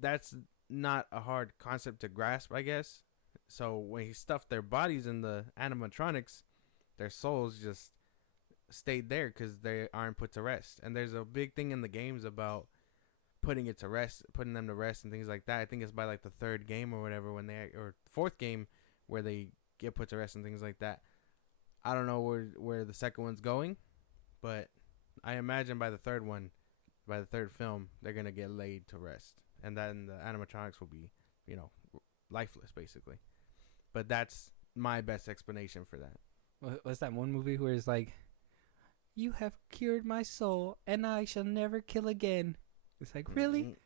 that's not a hard concept to grasp, I guess. So when he stuffed their bodies in the animatronics, their souls just stayed there because they aren't put to rest. And there's a big thing in the games about putting them to rest and things like that. I think it's by like the third game or whatever, or fourth game where they get put to rest and things like that. I don't know where the second one's going, but I imagine by the third film, they're gonna get laid to rest, and then the animatronics will be lifeless basically. But that's my best explanation for that. What's that one movie where it's like, you have cured my soul and I shall never kill again? It's like, really?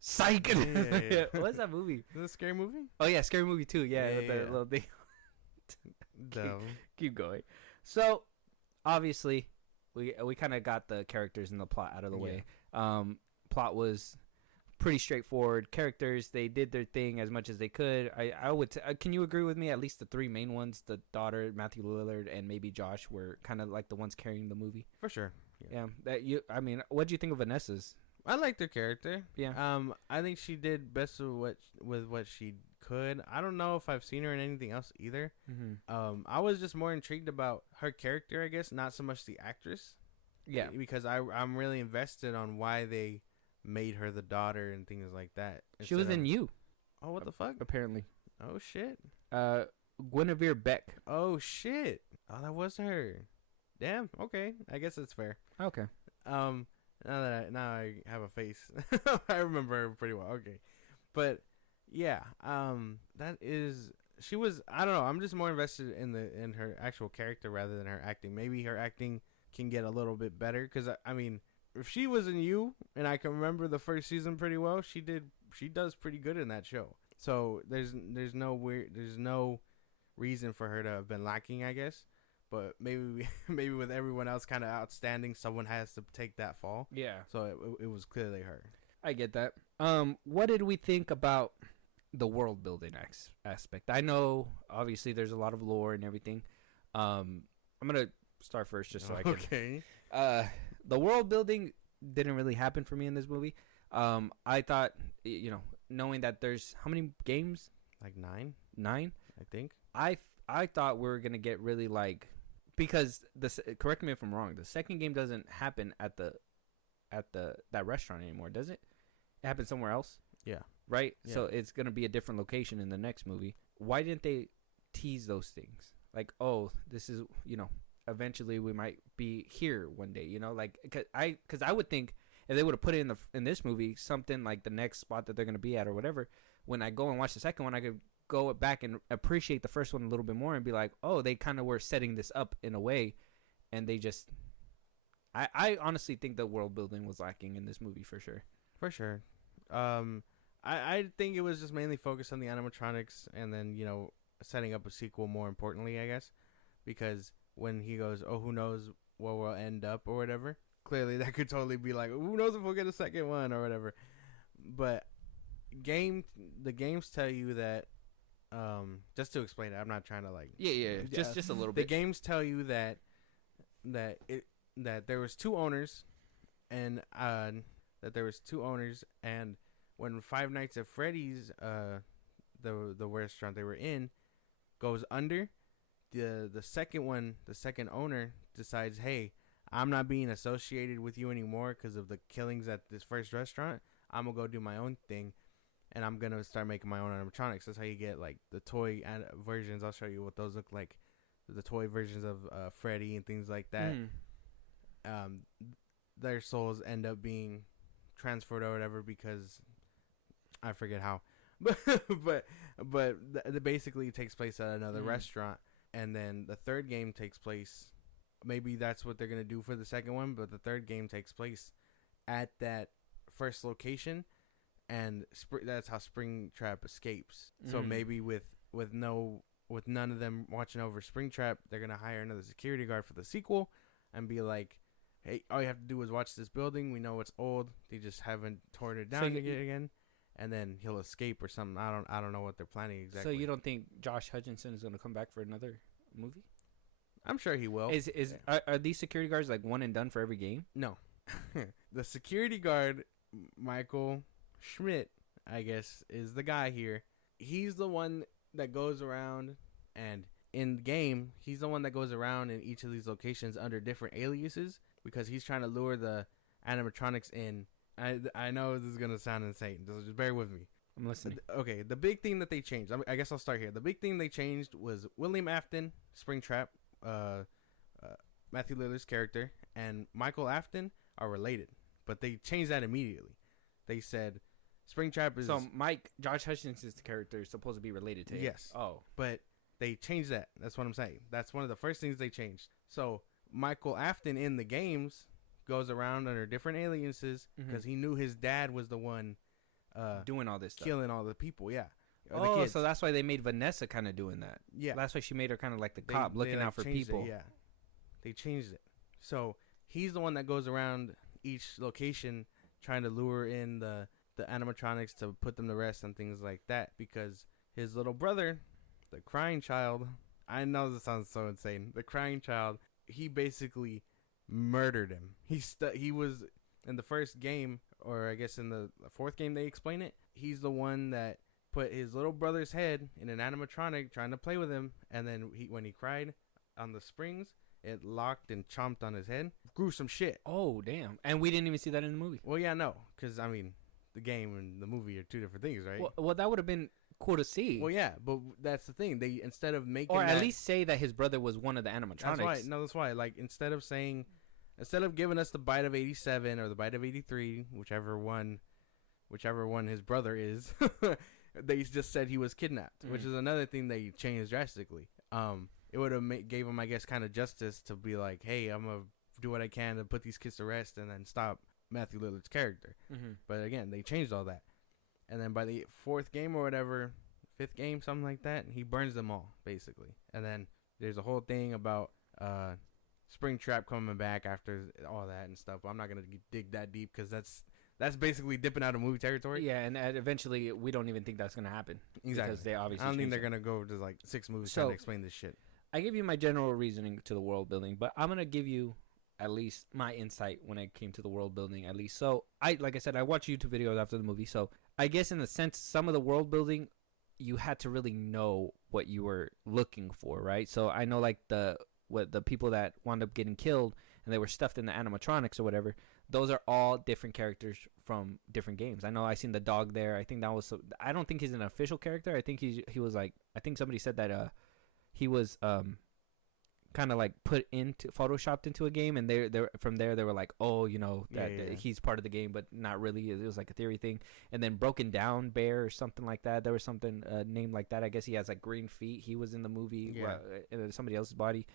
Psych. Yeah. What's that movie? Is it a scary movie? Oh yeah, Scary Movie 2. Yeah, with the Yeah. little thing. No. Keep going. So, obviously, we kind of got the characters and the plot out of the way. Plot was pretty straightforward. Characters, they did their thing as much as they could. I would. Can you agree with me? At least the three main ones, the daughter, Matthew Lillard, and maybe Josh, were kind of like the ones carrying the movie. For sure. Yeah. I mean, what do you think of Vanessa's? I liked her character. Yeah. I think she did best with what she could. I don't know if I've seen her in anything else either. Mm-hmm. I was just more intrigued about her character, I guess, not so much the actress. Yeah. Because I'm really invested on why they made her the daughter and things like that. She was in You, Oh, what the fuck? apparently. Oh shit. Guinevere Beck. Oh shit. Oh, that was her. Damn. Okay. I guess it's fair. Okay. Now I have a face. I remember her pretty well. Okay. But yeah, she was, I don't know, I'm just more invested in her actual character rather than her acting. Maybe her acting can get a little bit better, cuz I mean, if she was in You and I can remember the first season pretty well, she does pretty good in that show. So there's no reason for her to have been lacking, I guess. But maybe with everyone else kind of outstanding, someone has to take that fall. Yeah. So it was clearly her. I get that. What did we think about the world building aspect? I know obviously there's a lot of lore and everything. I'm gonna start first just so I can. Okay. The world building didn't really happen for me in this movie. I thought, knowing that there's how many games? Like 9, 9. I think. I thought we were gonna get really like, because correct me if I'm wrong. The second game doesn't happen at that restaurant anymore, does it? It happens somewhere else. Yeah. Right. Yeah. So it's gonna be a different location in the next movie. Why didn't they tease those things? Like, oh, this is eventually we might be here one day. Like, because I would think if they would have put it in this movie something like the next spot that they're gonna be at or whatever. When I go and watch the second one, I could go back and appreciate the first one a little bit more and be like, oh, they kind of were setting this up in a way, and they just I honestly think the world building was lacking in this movie for sure. For sure. I think it was just mainly focused on the animatronics and then, setting up a sequel more importantly, I guess. Because when he goes, oh, who knows where we'll end up or whatever, clearly that could totally be like, who knows if we'll get a second one or whatever. But the games tell you that, just to explain it, I'm not trying to like... Yeah. Just a little bit. The games tell you that there was two owners and when Five Nights at Freddy's, the restaurant they were in, goes under, the second owner decides, hey, I'm not being associated with you anymore because of the killings at this first restaurant. I'm gonna go do my own thing, and I'm gonna start making my own animatronics. That's how you get like the toy versions. I'll show you what those look like. The toy versions of Freddy and things like that. Their souls end up being transferred or whatever because I forget how, but basically it takes place at another restaurant, and then the third game takes place. Maybe that's what they're gonna do for the second one, but the third game takes place at that first location, and that's how Springtrap escapes. So maybe with none of them watching over Springtrap, they're gonna hire another security guard for the sequel, and be like, hey, all you have to do is watch this building. We know it's old. They just haven't torn it down again. And then he'll escape or something. I don't know what they're planning exactly. So you don't think Josh Hutcherson is going to come back for another movie? I'm sure he will. Are these security guards like one and done for every game? No. The security guard, Michael Schmidt, I guess, is the guy here. He's the one that goes around, and in the game, he's the one that goes around in each of these locations under different aliases, because he's trying to lure the animatronics in. I know this is going to sound insane, so just bear with me. I'm listening. Okay, the big thing that they changed, I guess I'll start here. The big thing they changed was William Afton, Springtrap, Matthew Lillard's character, and Michael Afton are related, but they changed that immediately. They said Springtrap is So Mike, Josh Hutchinson's character is supposed to be related to him. Yes. Oh. but they changed that. That's what I'm saying. That's one of the first things they changed. So Michael Afton in the games goes around under different aliases because he knew his dad was the one Doing all this stuff. killing all the people. Yeah. Or the Oh, kids. so that's why they made Vanessa kind of doing that. Yeah. That's why she made her kind of like the They- cop, they, looking like, out for changed it, people. yeah. They changed it. So he's the one that goes around each location trying to lure in the animatronics to put them to rest and things like that, because his little brother, the crying child, I know this sounds so insane, the crying child, he basically murdered him. He was in the first game, or I guess in the fourth game they explain it, he's the one that put his little brother's head in an animatronic trying to play with him, and then when he cried on the springs, it locked and chomped on his head. Gruesome shit. Oh, damn. And we didn't even see that in the movie. Well, yeah, no, because I mean, the game and the movie are two different things, right? Well, that would have been cool to see. Well, yeah, but that's the thing. They, instead of making or at that- least say that his brother was one of the animatronics. that's why. No, that's why. Like, instead of giving us the bite of 87 or the bite of 83, whichever one his brother is, they just said he was kidnapped, which is another thing they changed drastically. It would have gave him, I guess, kind of justice to be like, hey, I'm gonna do what I can to put these kids to rest and then stop Matthew Lillard's character. But again, they changed all that, and then by the fourth game or whatever, fifth game, something like that, he burns them all basically. And then there's a whole thing about Springtrap coming back after all that and stuff. I'm not gonna dig that deep because that's basically dipping out of movie territory. Yeah, and eventually we don't even think that's going to happen. Exactly. Because they obviously I don't think changed they're it. gonna go to like 6 movies So- trying to explain this shit. I give you my general reasoning to the world building, but I'm going to give you at least my insight when it came to the world building, at least. So, like I said, I watch YouTube videos after the movie. So, I guess in the sense, some of the world building, you had to really know what you were looking for, right? So, I know like the people that wound up getting killed and they were stuffed in the animatronics or whatever, those are all different characters from different games. I know I seen the dog there. I think that was I don't think he's an official character. I think he was like, I think somebody said that he was kind of like photoshopped into a game, and they from there they were like, oh, you know, that he's part of the game, but not really. It was like a theory thing. And then Broken Down Bear or something like that, there was something named like that. I guess he has like green feet. He was in the movie in somebody else's body.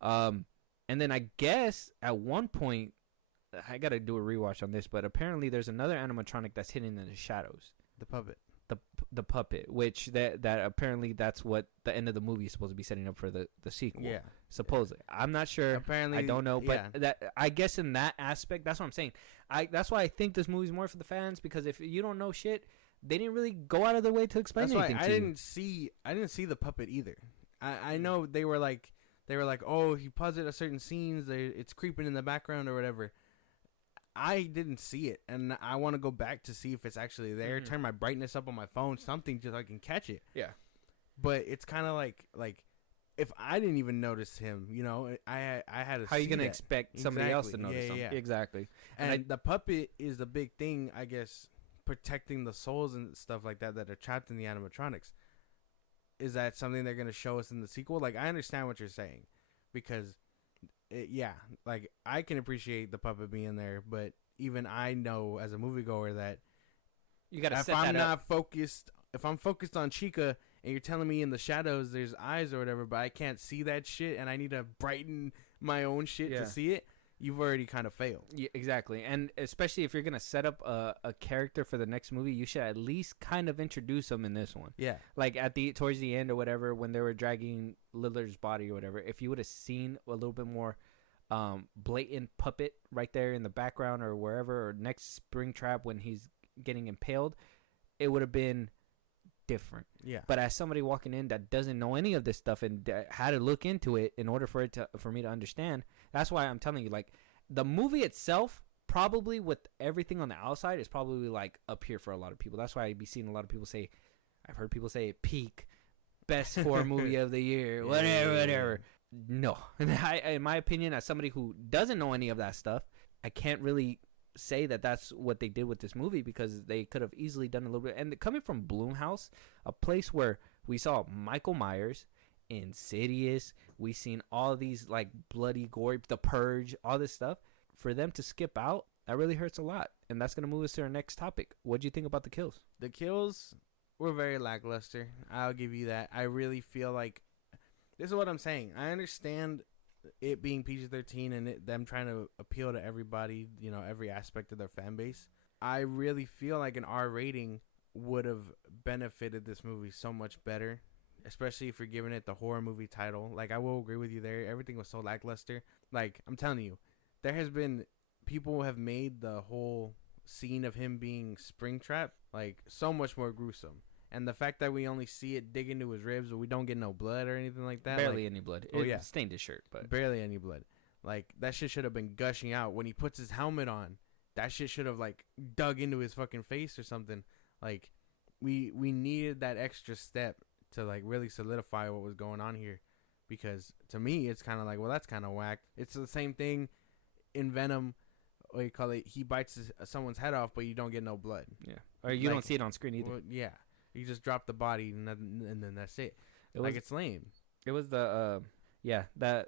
And then I guess at one point, I gotta do a rewatch on this, but apparently there's another animatronic that's hidden in the shadows. The puppet. The puppet, which that apparently that's what the end of the movie is supposed to be setting up for the sequel. Yeah. Supposedly, I'm not sure. Apparently, I don't know, but yeah. that I guess in that aspect, that's what I'm saying. That's why I think this movie's more for the fans, because if you don't know shit, they didn't really go out of their way to explain That's why anything. I to didn't see the puppet either. I know they were like, oh, he paused at certain scenes, it's creeping in the background or whatever. I didn't see it, and I want to go back to see if it's actually there. Turn my brightness up on my phone, something, just so I can catch it. Yeah. But it's kind of like if I didn't even notice him, you know, I had to. How are you see gonna that. expect somebody else to Exactly. notice Yeah, something? yeah. Exactly. And the puppet is the big thing, I guess, protecting the souls and stuff like that are trapped in the animatronics. Is that something they're gonna show us in the sequel? Like, I understand what you're saying, because, like, I can appreciate the puppet being there, but even I know as a moviegoer that You gotta if set I'm that not up. focused, if I'm focused on Chica and you're telling me in the shadows there's eyes or whatever, but I can't see that shit and I need to brighten my own shit Yeah. to see it, you've already kind of failed. Yeah, exactly. And especially if you're gonna set up a character for the next movie, you should at least kind of introduce them in this one. Yeah. Like towards the end or whatever, when they were dragging Lillard's body or whatever, if you would have seen a little bit more blatant puppet right there in the background or wherever, or next Springtrap when he's getting impaled, it would have been different. Yeah. But as somebody walking in that doesn't know any of this stuff and had to look into it in order for me to understand, that's why I'm telling you, like, the movie itself, probably with everything on the outside, is probably like up here for a lot of people. That's why I'd be seeing a lot of people say, I've heard people say peak, best horror movie of the year, whatever. No, in my opinion, as somebody who doesn't know any of that stuff, I can't really say that that's what they did with this movie, because they could have easily done a little bit. And coming from Blumhouse, a place where we saw Michael Myers, Insidious, we seen all these like bloody, gory, The Purge, all this stuff, for them to skip out, that really hurts a lot. and that's gonna move us to our next topic. What do you think about the kills? The kills were very lackluster. I'll give you that. I really feel like this is what I'm saying. I understand it being PG-13 and them trying to appeal to everybody, you know, every aspect of their fan base. I really feel like an R rating would have benefited this movie so much better, especially if you're giving it the horror movie title. Like, I will agree with you there. Everything was so lackluster. Like, I'm telling you, there has been people have made the whole scene of him being Springtrap like so much more gruesome. And the fact that we only see it dig into his ribs, but we don't get no blood or anything like that. Barely like, any blood. Oh, It yeah. stained his shirt, but barely any blood. Like, that shit should have been gushing out. When he puts his helmet on, that shit should have, like, dug into his fucking face or something. Like, we needed that extra step to, like, really solidify what was going on here. Because, to me, it's kind of like, well, that's kind of whack. It's the same thing in Venom. What do you call it? He bites someone's head off, but you don't get no blood. yeah. Or you Like, don't see it on screen either. Well, yeah. You just drop the body, and then that's it. It's lame. It was the that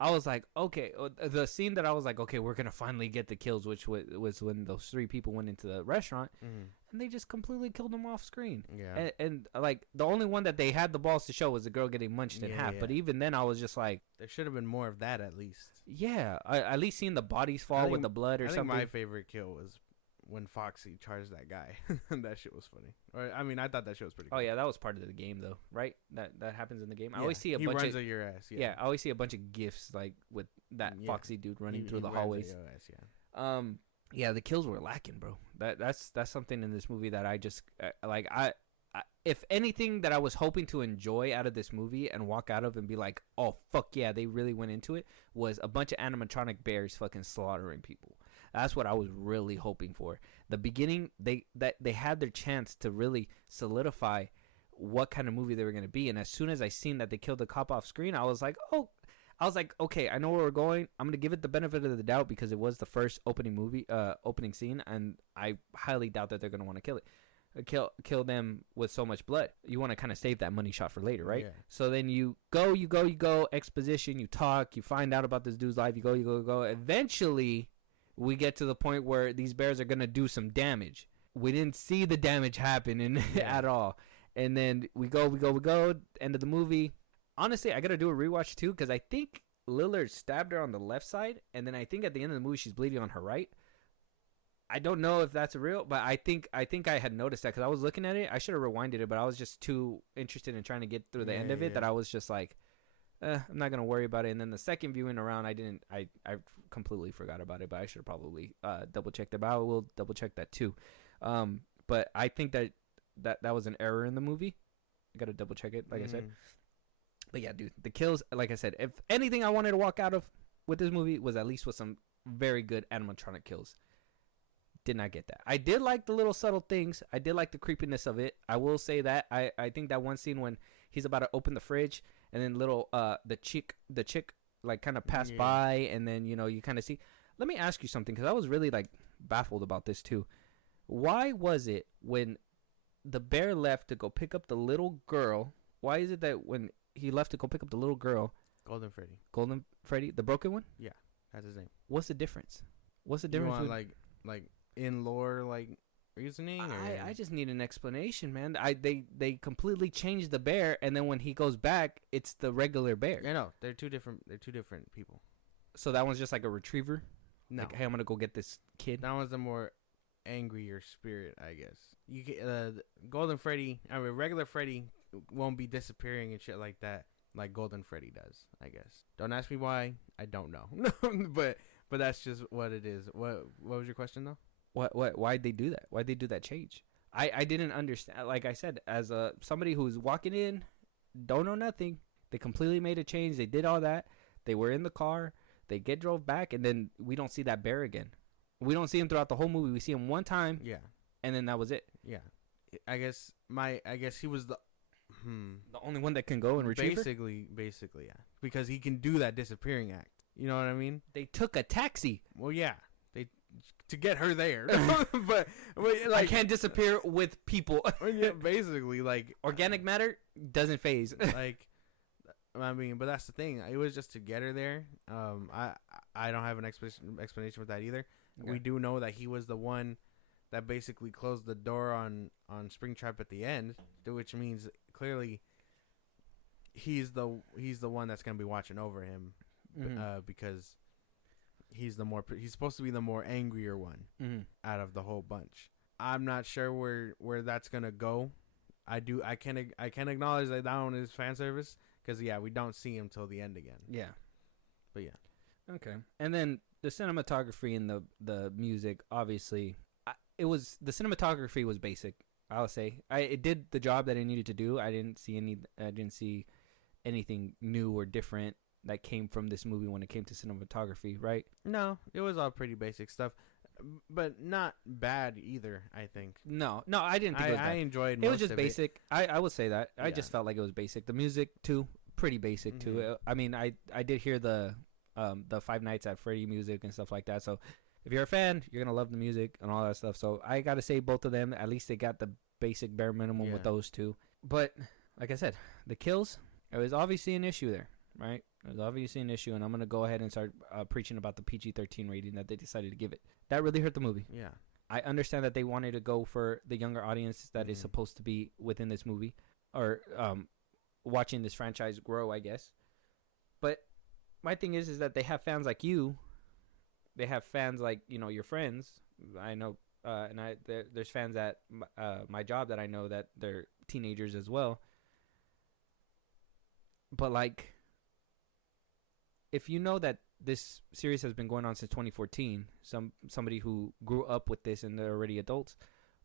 I was like, okay, the scene that I was like, okay, we're gonna finally get the kills, which was when those 3 people went into the restaurant, and they just completely killed them off screen. Yeah. And like the only one that they had the balls to show was the girl getting munched in half. Yeah. But even then, I was just like, There should have been more of that at least. yeah, I at least seen the bodies fall with think- the blood or I think something. my favorite kill was when Foxy charged that guy. That shit was funny. Or I mean, I thought that shit was pretty. Oh cool. yeah, that was part of the game though, right? That happens in the game. I Yeah, always see a he bunch runs of at your ass. yeah, I always see a bunch of gifs like with that Yeah. Foxy dude running He through the runs at hallways. your ass, yeah. Yeah, the kills were lacking, bro. That's something in this movie that I just like. I if anything that I was hoping to enjoy out of this movie and walk out of and be like, oh fuck yeah, they really went into it, was a bunch of animatronic bears fucking slaughtering people. That's what I was really hoping for. The beginning, they had their chance to really solidify what kind of movie they were gonna be, and as soon as I seen that they killed the cop off screen, I was like, okay, I know where we're going. I'm gonna give it the benefit of the doubt because it was the first opening scene, and I highly doubt that they're gonna want to kill it. Kill them with so much blood. You want to kind of save that money shot for later, right? Yeah. So then you go exposition, you talk, you find out about this dude's life, you go. Eventually, we get to the point where these bears are gonna do some damage. We didn't see the damage happen at all, and then we go. End of the movie. Honestly, I gotta do a rewatch too because I think Lillard stabbed her on the left side, and then I think at the end of the movie she's bleeding on her right. I don't know if that's real, but I think I had noticed that because I was looking at it. I should have rewinded it, but I was just too interested in trying to get through the end of it that I was just like, I'm not gonna worry about it. And then the second viewing around, I completely forgot about it, but I should have probably double checked it. But I will double check that too. But I think that was an error in the movie. I gotta double check it, like I said. But yeah, dude, the kills, like I said, if anything I wanted to walk out of with this movie was at least with some very good animatronic kills. Did not get that. I did like the little subtle things. I did like the creepiness of it. I will say that. I think that one scene when he's about to open the fridge and then the chick like kind of pass by, and then you kind of see. Let me ask you something, because I was really like baffled about this too. Why was it when the bear left to go pick up the little girl? Why is it that when he left to go pick up the little girl, Golden Freddy, the broken one? Yeah, that's his name. What's the difference? What's the You difference? want like in lore reasoning? Or? I just need an explanation, man. They completely changed the bear, and then when he goes back, it's the regular bear. Yeah, no, they're two different people. So that one's just like a retriever. No, Like, hey, I'm gonna go get this kid. that one's a more angrier spirit, I guess. You get Golden Freddy. I mean, regular Freddy won't be disappearing and shit like that, like Golden Freddy does. I guess. Don't ask me why. I don't know. but that's just what it is. What was your question though? Why'd they do that? Why'd they do that change? I didn't understand. Like I said, as somebody who's walking in, don't know nothing. They completely made a change. They did all that. They were in the car. They drove back, and then we don't see that bear again. We don't see him throughout the whole movie. We see him one time. Yeah. And then that was it. Yeah. I guess he was the The only one that can go and retrieve her? Basically, yeah. Because he can do that disappearing act. You know what I mean? They took a taxi. Well, yeah. To get her there. but I like can't disappear with people. yeah, basically like Organic matter doesn't phase. like I mean, but that's the thing. It was just to get her there. I don't have an explanation with that either. Okay. We do know that he was the one that basically closed the door on Springtrap at the end, which means clearly he's the one that's gonna be watching over him, because he's supposed to be the more angrier one out of the whole bunch. I'm not sure where that's gonna go. I can acknowledge that one is fan service because we don't see him till the end again. Yeah. But yeah. Okay. And then the cinematography and the music, obviously, the cinematography was basic. I'll say it did the job that it needed to do. I didn't see anything new or different that came from this movie when it came to cinematography, right? No, it was all pretty basic stuff, but not bad either. I think. No, I didn't think it was bad. I enjoyed. It was just basic. I would say that. I Yeah. just felt like it was basic. The music too, pretty basic too. I mean, I did hear the Five Nights at Freddy music and stuff like that. So if you're a fan, you're gonna love the music and all that stuff. So I gotta say both of them. At least they got the basic bare minimum with those two. But like I said, the kills, it was obviously an issue there, right? It was obviously an issue, and I'm gonna go ahead and start preaching about the PG-13 rating that they decided to give it. That really hurt the movie. Yeah. I understand that they wanted to go for the younger audience that is supposed to be within this movie, or watching this franchise grow, I guess. But my thing is that they have fans like you. They have fans like, your friends. I know, and there's fans at my job that I know that they're teenagers as well. But like, if you know that this series has been going on since 2014, somebody who grew up with this and they're already adults,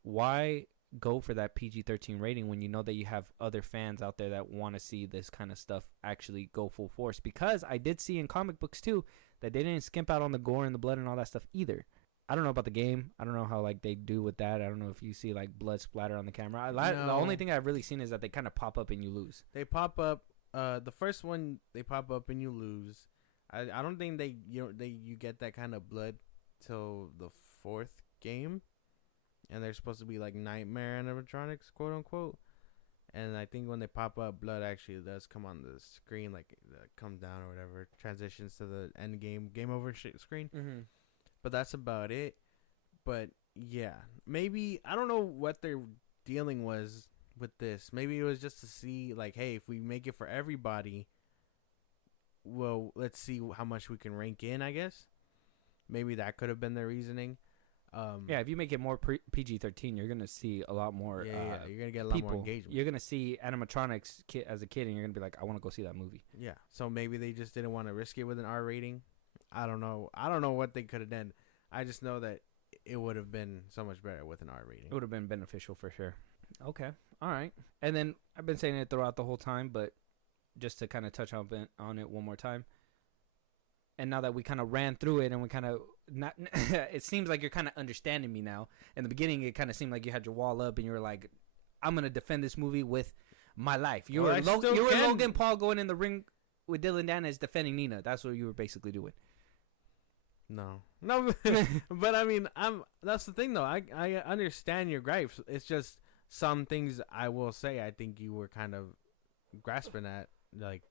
why go for that PG-13 rating when you know that you have other fans out there that want to see this kind of stuff actually go full force? Because I did see in comic books too that they didn't skimp out on the gore and the blood and all that stuff either. I don't know about the game. I don't know how like they do with that. I don't know if you see like blood splatter on the camera. The only thing I've really seen is that they kind of pop up and you lose. They pop up. The first one they pop up and you lose. I don't think you get that kind of blood till the fourth game, and they're supposed to be like nightmare animatronics, quote unquote. And I think when they pop up, blood actually does come on the screen, like comes down or whatever, transitions to the end game over screen. But that's about it. But yeah, maybe I don't know what their dealing was with this. Maybe it was just to see like, hey, if we make it for everybody, well, let's see how much we can rank in, I guess. Maybe that could have been their reasoning. Yeah, if you make it more PG-13, you're going to see a lot more you're going to get a lot more engagement. You're going to see animatronics as a kid, and you're going to be like, I want to go see that movie. Yeah, so maybe they just didn't want to risk it with an R rating. I don't know what they could have done. I just know that it would have been so much better with an R rating. It would have been beneficial for sure. Okay, all right. And then I've been saying it throughout the whole time, but just to kind of touch on it one more time. And now that we kind of ran through it and we kind of not, it seems like you're kind of understanding me now. In the beginning, it kind of seemed like you had your wall up and you were like, I'm going to defend this movie with my life. You were Logan Paul going in the ring with Dylan Danis defending Nina. That's what you were basically doing. No, but I mean, that's the thing though. I understand your gripes. It's just some things I will say I think you were kind of grasping at, like,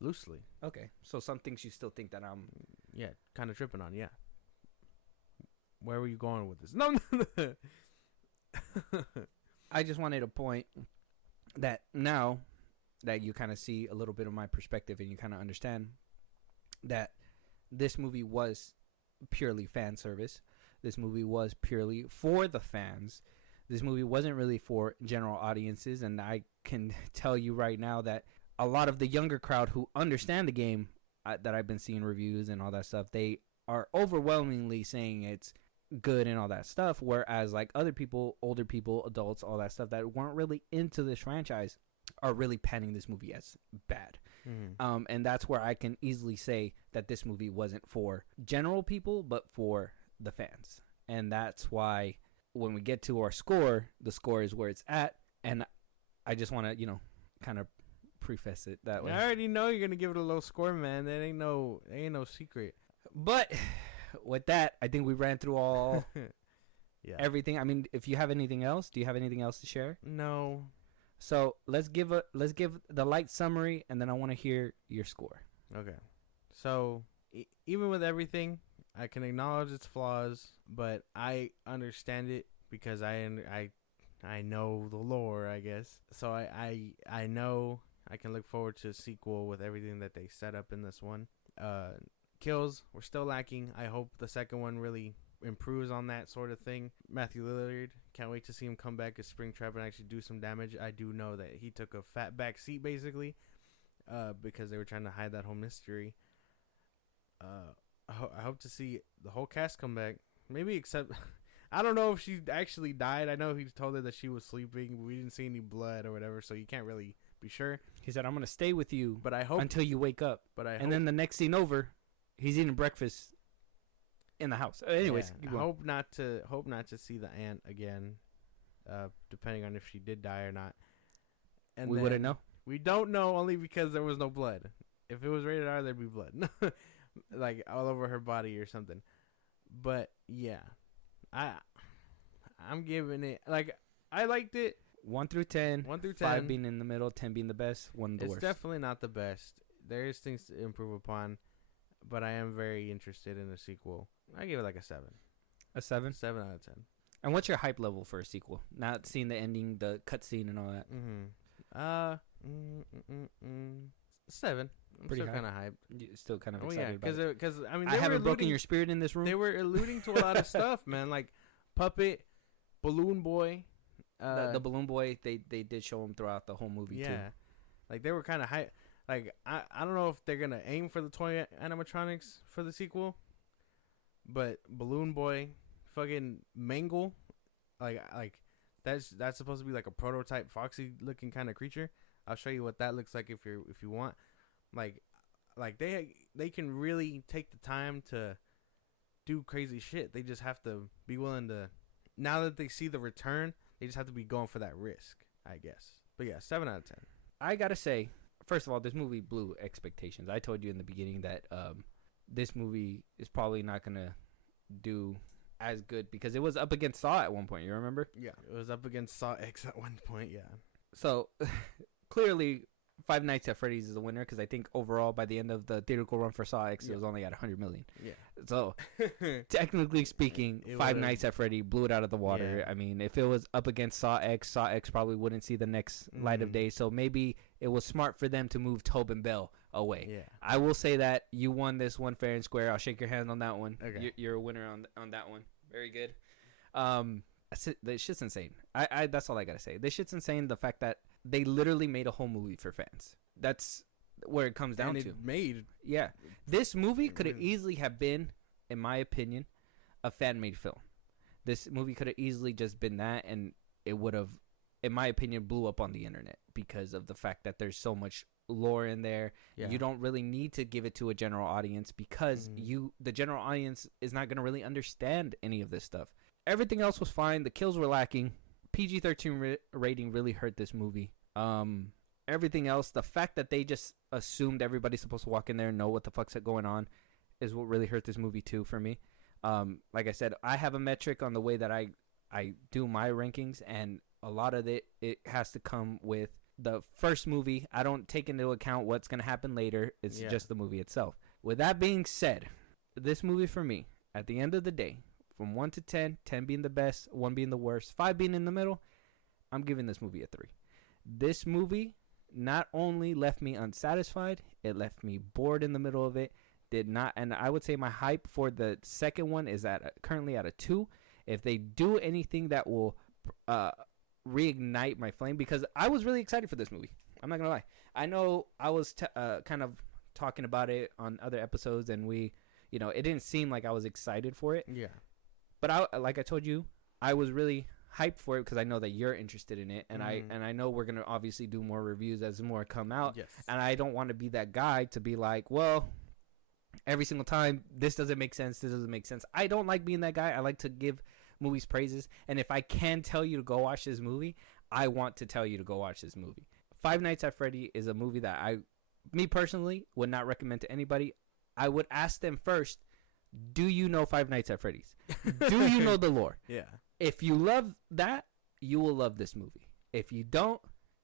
loosely. Okay, so some things you still think that I'm... Yeah, kind of tripping on, yeah. Where were you going with this? No. I just wanted to point that now that you kind of see a little bit of my perspective and you kind of understand that this movie was purely fan service. This movie was purely for the fans. This movie wasn't really for general audiences, and I can tell you right now that a lot of the younger crowd who understand the game that I've been seeing reviews and all that stuff, they are overwhelmingly saying it's good and all that stuff, whereas like other people, older people, adults, all that stuff that weren't really into this franchise are really panning this movie as bad. And that's where I can easily say that this movie wasn't for general people, but for the fans. And that's why when we get to our score, the score is where it's at. And I just want to, kind of preface it that way. I already know you're going to give it a low score, man. That ain't no secret. But with that, I think we ran through all everything. I mean, if you have anything else, do you have anything else to share? No. So let's give the light summary, and then I want to hear your score. Okay. So even with everything, I can acknowledge its flaws, but I understand it because I know the lore, I guess. So I know I can look forward to a sequel with everything that they set up in this one. Kills were still lacking. I hope the second one really improves on that sort of thing. Matthew Lillard, can't wait to see him come back as Springtrap and actually do some damage. I do know that he took a fat back seat basically, because they were trying to hide that whole mystery. I hope to see the whole cast come back. Maybe except, I don't know if she actually died. I know he told her that she was sleeping, but we didn't see any blood or whatever, so you can't really be sure. He said, "I'm gonna stay with you, But I hope until you wake up." And then the next scene over, he's eating breakfast in the house. Anyways, yeah, hope not to see the aunt again, depending on if she did die or not. And we wouldn't know. We don't know, only because there was no blood. If it was rated R, there'd be blood, like all over her body or something. But yeah, I'm giving it, like, I liked it. 1 through 10. 1 through 10. 5 being in the middle, 10 being the best, 1 the It's worst. definitely not the best. There's things to improve upon, but I am very interested in a sequel. I give it like a 7. A 7? 7 out of 10. And what's your hype level for a sequel? Not seeing the ending, the cutscene, and all that. 7. I'm Pretty still high. kind of hyped. You're still kind of Oh yeah, excited about it. because I mean, I haven't broken your spirit in this room. They were alluding to a lot of stuff, man. Like Puppet, Balloon Boy. The Balloon Boy, they did show him throughout the whole movie, too. Yeah, like they were kind of hype. Like I don't know if they're gonna aim for the toy animatronics for the sequel, but Balloon Boy, fucking Mangle, like that's supposed to be like a prototype Foxy looking kind of creature. I'll show you what that looks like if you want. Like they can really take the time to do crazy shit. They just have to be willing to. Now that they see the return, they just have to be going for that risk, I guess. But yeah, 7 out of 10. I gotta say, first of all, this movie blew expectations. I told you in the beginning that this movie is probably not gonna do as good because it was up against Saw at one point. You remember? Yeah, it was up against Saw X at one point. Yeah. So clearly, Five Nights at Freddy's is the winner because I think overall by the end of the theatrical run for Saw X, it was only at 100 million. Yeah. So technically speaking, Five Nights at Freddy blew it out of the water. Yeah. I mean, if it was up against Saw X probably wouldn't see the next light of day. So maybe it was smart for them to move Tobin Bell away. Yeah. I will say that you won this one fair and square. I'll shake your hand on that one. Okay. You're a winner on that one. Very good. This shit's insane. I that's all I gotta say. This shit's insane. The fact that they literally made a whole movie for fans. That's where it comes down and to. it made. Yeah. This movie could have easily have been, in my opinion, a fan-made film. This movie could have easily just been that, and it would have, in my opinion, blew up on the internet because of the fact that there's so much lore in there. Yeah. You don't really need to give it to a general audience because the general audience is not going to really understand any of this stuff. Everything else was fine. The kills were lacking. PG-13 rating really hurt this movie. Everything else, the fact that they just assumed everybody's supposed to walk in there and know what the fuck's going on is what really hurt this movie too for me. Like I said, I have a metric on the way that I do my rankings, and a lot of it has to come with the first movie. I don't take into account what's going to happen later. It's just the movie itself. With that being said, this movie for me, at the end of the day, from 1 to 10, 10 being the best, 1 being the worst, 5 being in the middle, I'm giving this movie a 3. This movie not only left me unsatisfied, it left me bored in the middle of it. And I would say my hype for the second one is currently at a 2. If they do anything that will reignite my flame, because I was really excited for this movie. I'm not gonna lie. I know I was kind of talking about it on other episodes, and it didn't seem like I was excited for it. Yeah. But like I told you, I was really hyped for it because I know that you're interested in it, and I know we're gonna obviously do more reviews as more come out. Yes. And I don't want to be that guy to be like, well, every single time this doesn't make sense. This doesn't make sense. I don't like being that guy. I like to give movies praises, and if I can tell you to go watch this movie, I want to tell you to go watch this movie. Five Nights at Freddy is a movie that me personally, would not recommend to anybody. I would ask them first, do you know Five Nights at Freddy's? Do you know the lore? Yeah. If you love that, you will love this movie. If you don't,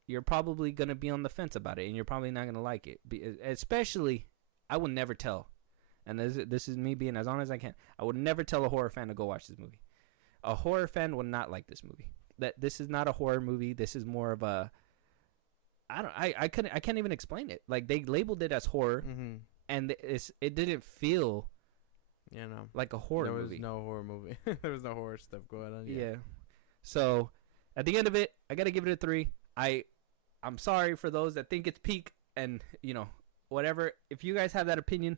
you're probably going to be on the fence about it, and you're probably not going to like it. Especially, I would never tell, and this is me being as honest as I can, I would never tell a horror fan to go watch this movie. A horror fan would not like this movie. That this is not a horror movie. This is more of a, I can't even explain it. Like, they labeled it as horror, and it didn't feel like a horror movie. There was no horror movie. There was no horror stuff going on. Yeah. So at the end of it, I gotta give it a 3. I'm sorry for those that think it's peak and whatever. If you guys have that opinion,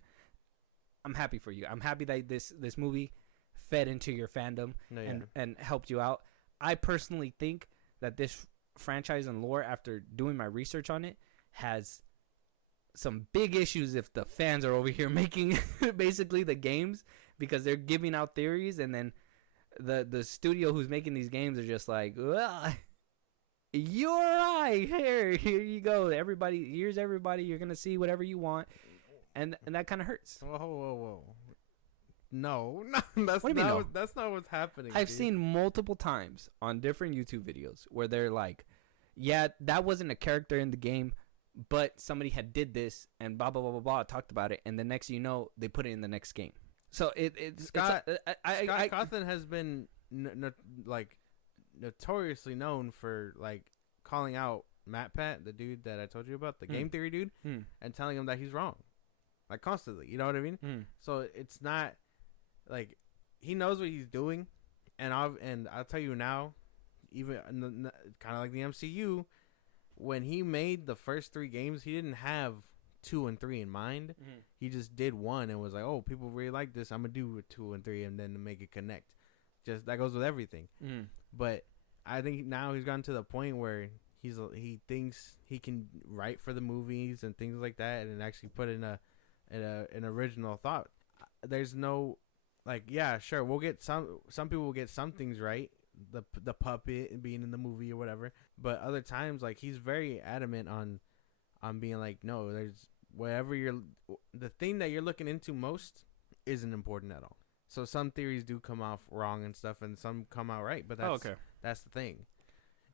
I'm happy for you. I'm happy that this movie fed into your fandom and helped you out. I personally think that this franchise and lore, after doing my research on it, has some big issues if the fans are over here making basically the games, because they're giving out theories, and then the studio who's making these games are just like, well, you're right, here you go, everybody, here's everybody, you're gonna see whatever you want, and that kind of hurts. Whoa. No, that's what do you mean, no? That's not what's happening. I've seen multiple times on different YouTube videos where they're like, yeah, that wasn't a character in the game, but somebody had did this and blah blah blah blah blah, talked about it, and the next you know, they put it in the next game. So Scott Cawthon has been notoriously known for like calling out MatPat, the dude that I told you about, the game theory dude, and telling him that he's wrong, like constantly. You know what I mean? So it's not like he knows what he's doing, and I'll tell you now, even kind of like the MCU, when he made the first 3 games, he didn't have 2 and 3 in mind. He just did 1 and was like, oh, people really like this, I'm gonna do 2 and 3, and then to make it connect. Just that goes with everything. But I think now he's gotten to the point where he thinks he can write for the movies and things like that, and actually put in an original thought. There's no, like, yeah, sure, we'll get some people will get some things right, the puppet being in the movie or whatever, but other times, like, he's very adamant on being like, no, there's the thing that you're looking into most isn't important at all. So some theories do come off wrong and stuff, and some come out right, but that's the thing.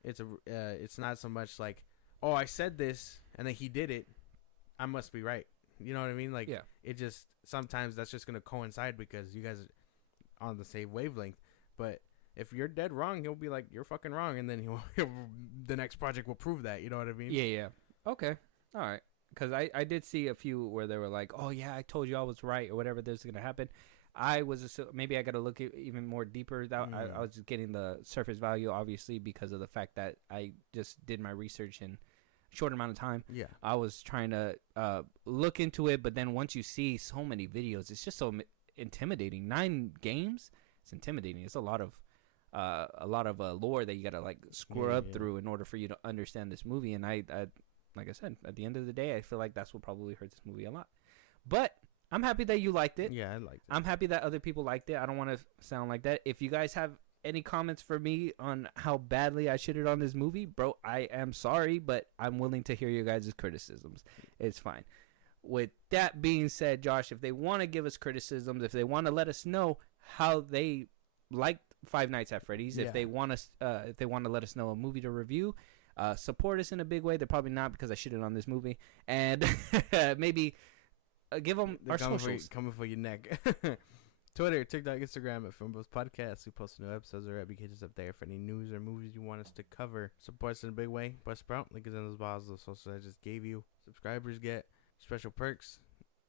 It's not so much like, oh, I said this and then he did it, I must be right. You know what I mean? Like, it just, sometimes that's just going to coincide because you guys are on the same wavelength. But if you're dead wrong, he'll be like, you're fucking wrong, and then the next project will prove that. You know what I mean? Yeah. Okay. All right. Because I did see a few where they were like, oh, yeah, I told you I was right, or whatever, this is going to happen. Maybe I got to look even more deeper. I was just getting the surface value, obviously, because of the fact that I just did my research in a short amount of time. Yeah. I was trying to look into it, but then once you see so many videos, it's just so intimidating. 9 games, it's intimidating. It's a lot of lore that you got to like scrub through in order for you to understand this movie. And I like I said, at the end of the day, I feel like that's what probably hurt this movie a lot. But I'm happy that you liked it. Yeah, I liked it. I'm happy that other people liked it. I don't want to sound like that. If you guys have any comments for me on how badly I shitted on this movie, bro, I am sorry, but I'm willing to hear your guys' criticisms. It's fine. With that being said, Josh, if they want to give us criticisms, if they want to let us know how they liked Five Nights at Freddy's, if they want to let us know a movie to review, support us in a big way. They're probably not, because I shitted on this movie, and maybe give them our socials. Coming for your neck. Twitter, TikTok, Instagram at FilmBros Podcast. We post new episodes or applications up there for any news or movies you want us to cover. Support us in a big way. Buzzsprout, link is in those bottles of socials I just gave you. Subscribers get special perks,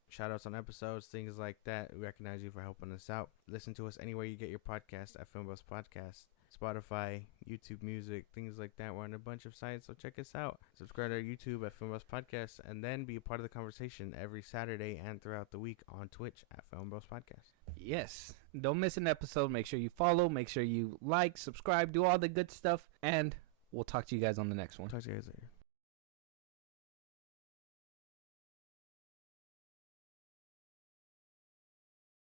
shout outs on episodes, things like that. We recognize you for helping us out. Listen to us anywhere you get your podcast at FilmBros Podcast. Spotify, YouTube Music, things like that. We're on a bunch of sites, so check us out. Subscribe to our YouTube at FilmBros Podcast, and then be a part of the conversation every Saturday and throughout the week on Twitch at FilmBros Podcast. Yes. Don't miss an episode. Make sure you follow. Make sure you like, subscribe, do all the good stuff, and we'll talk to you guys on the next one. Talk to you guys later.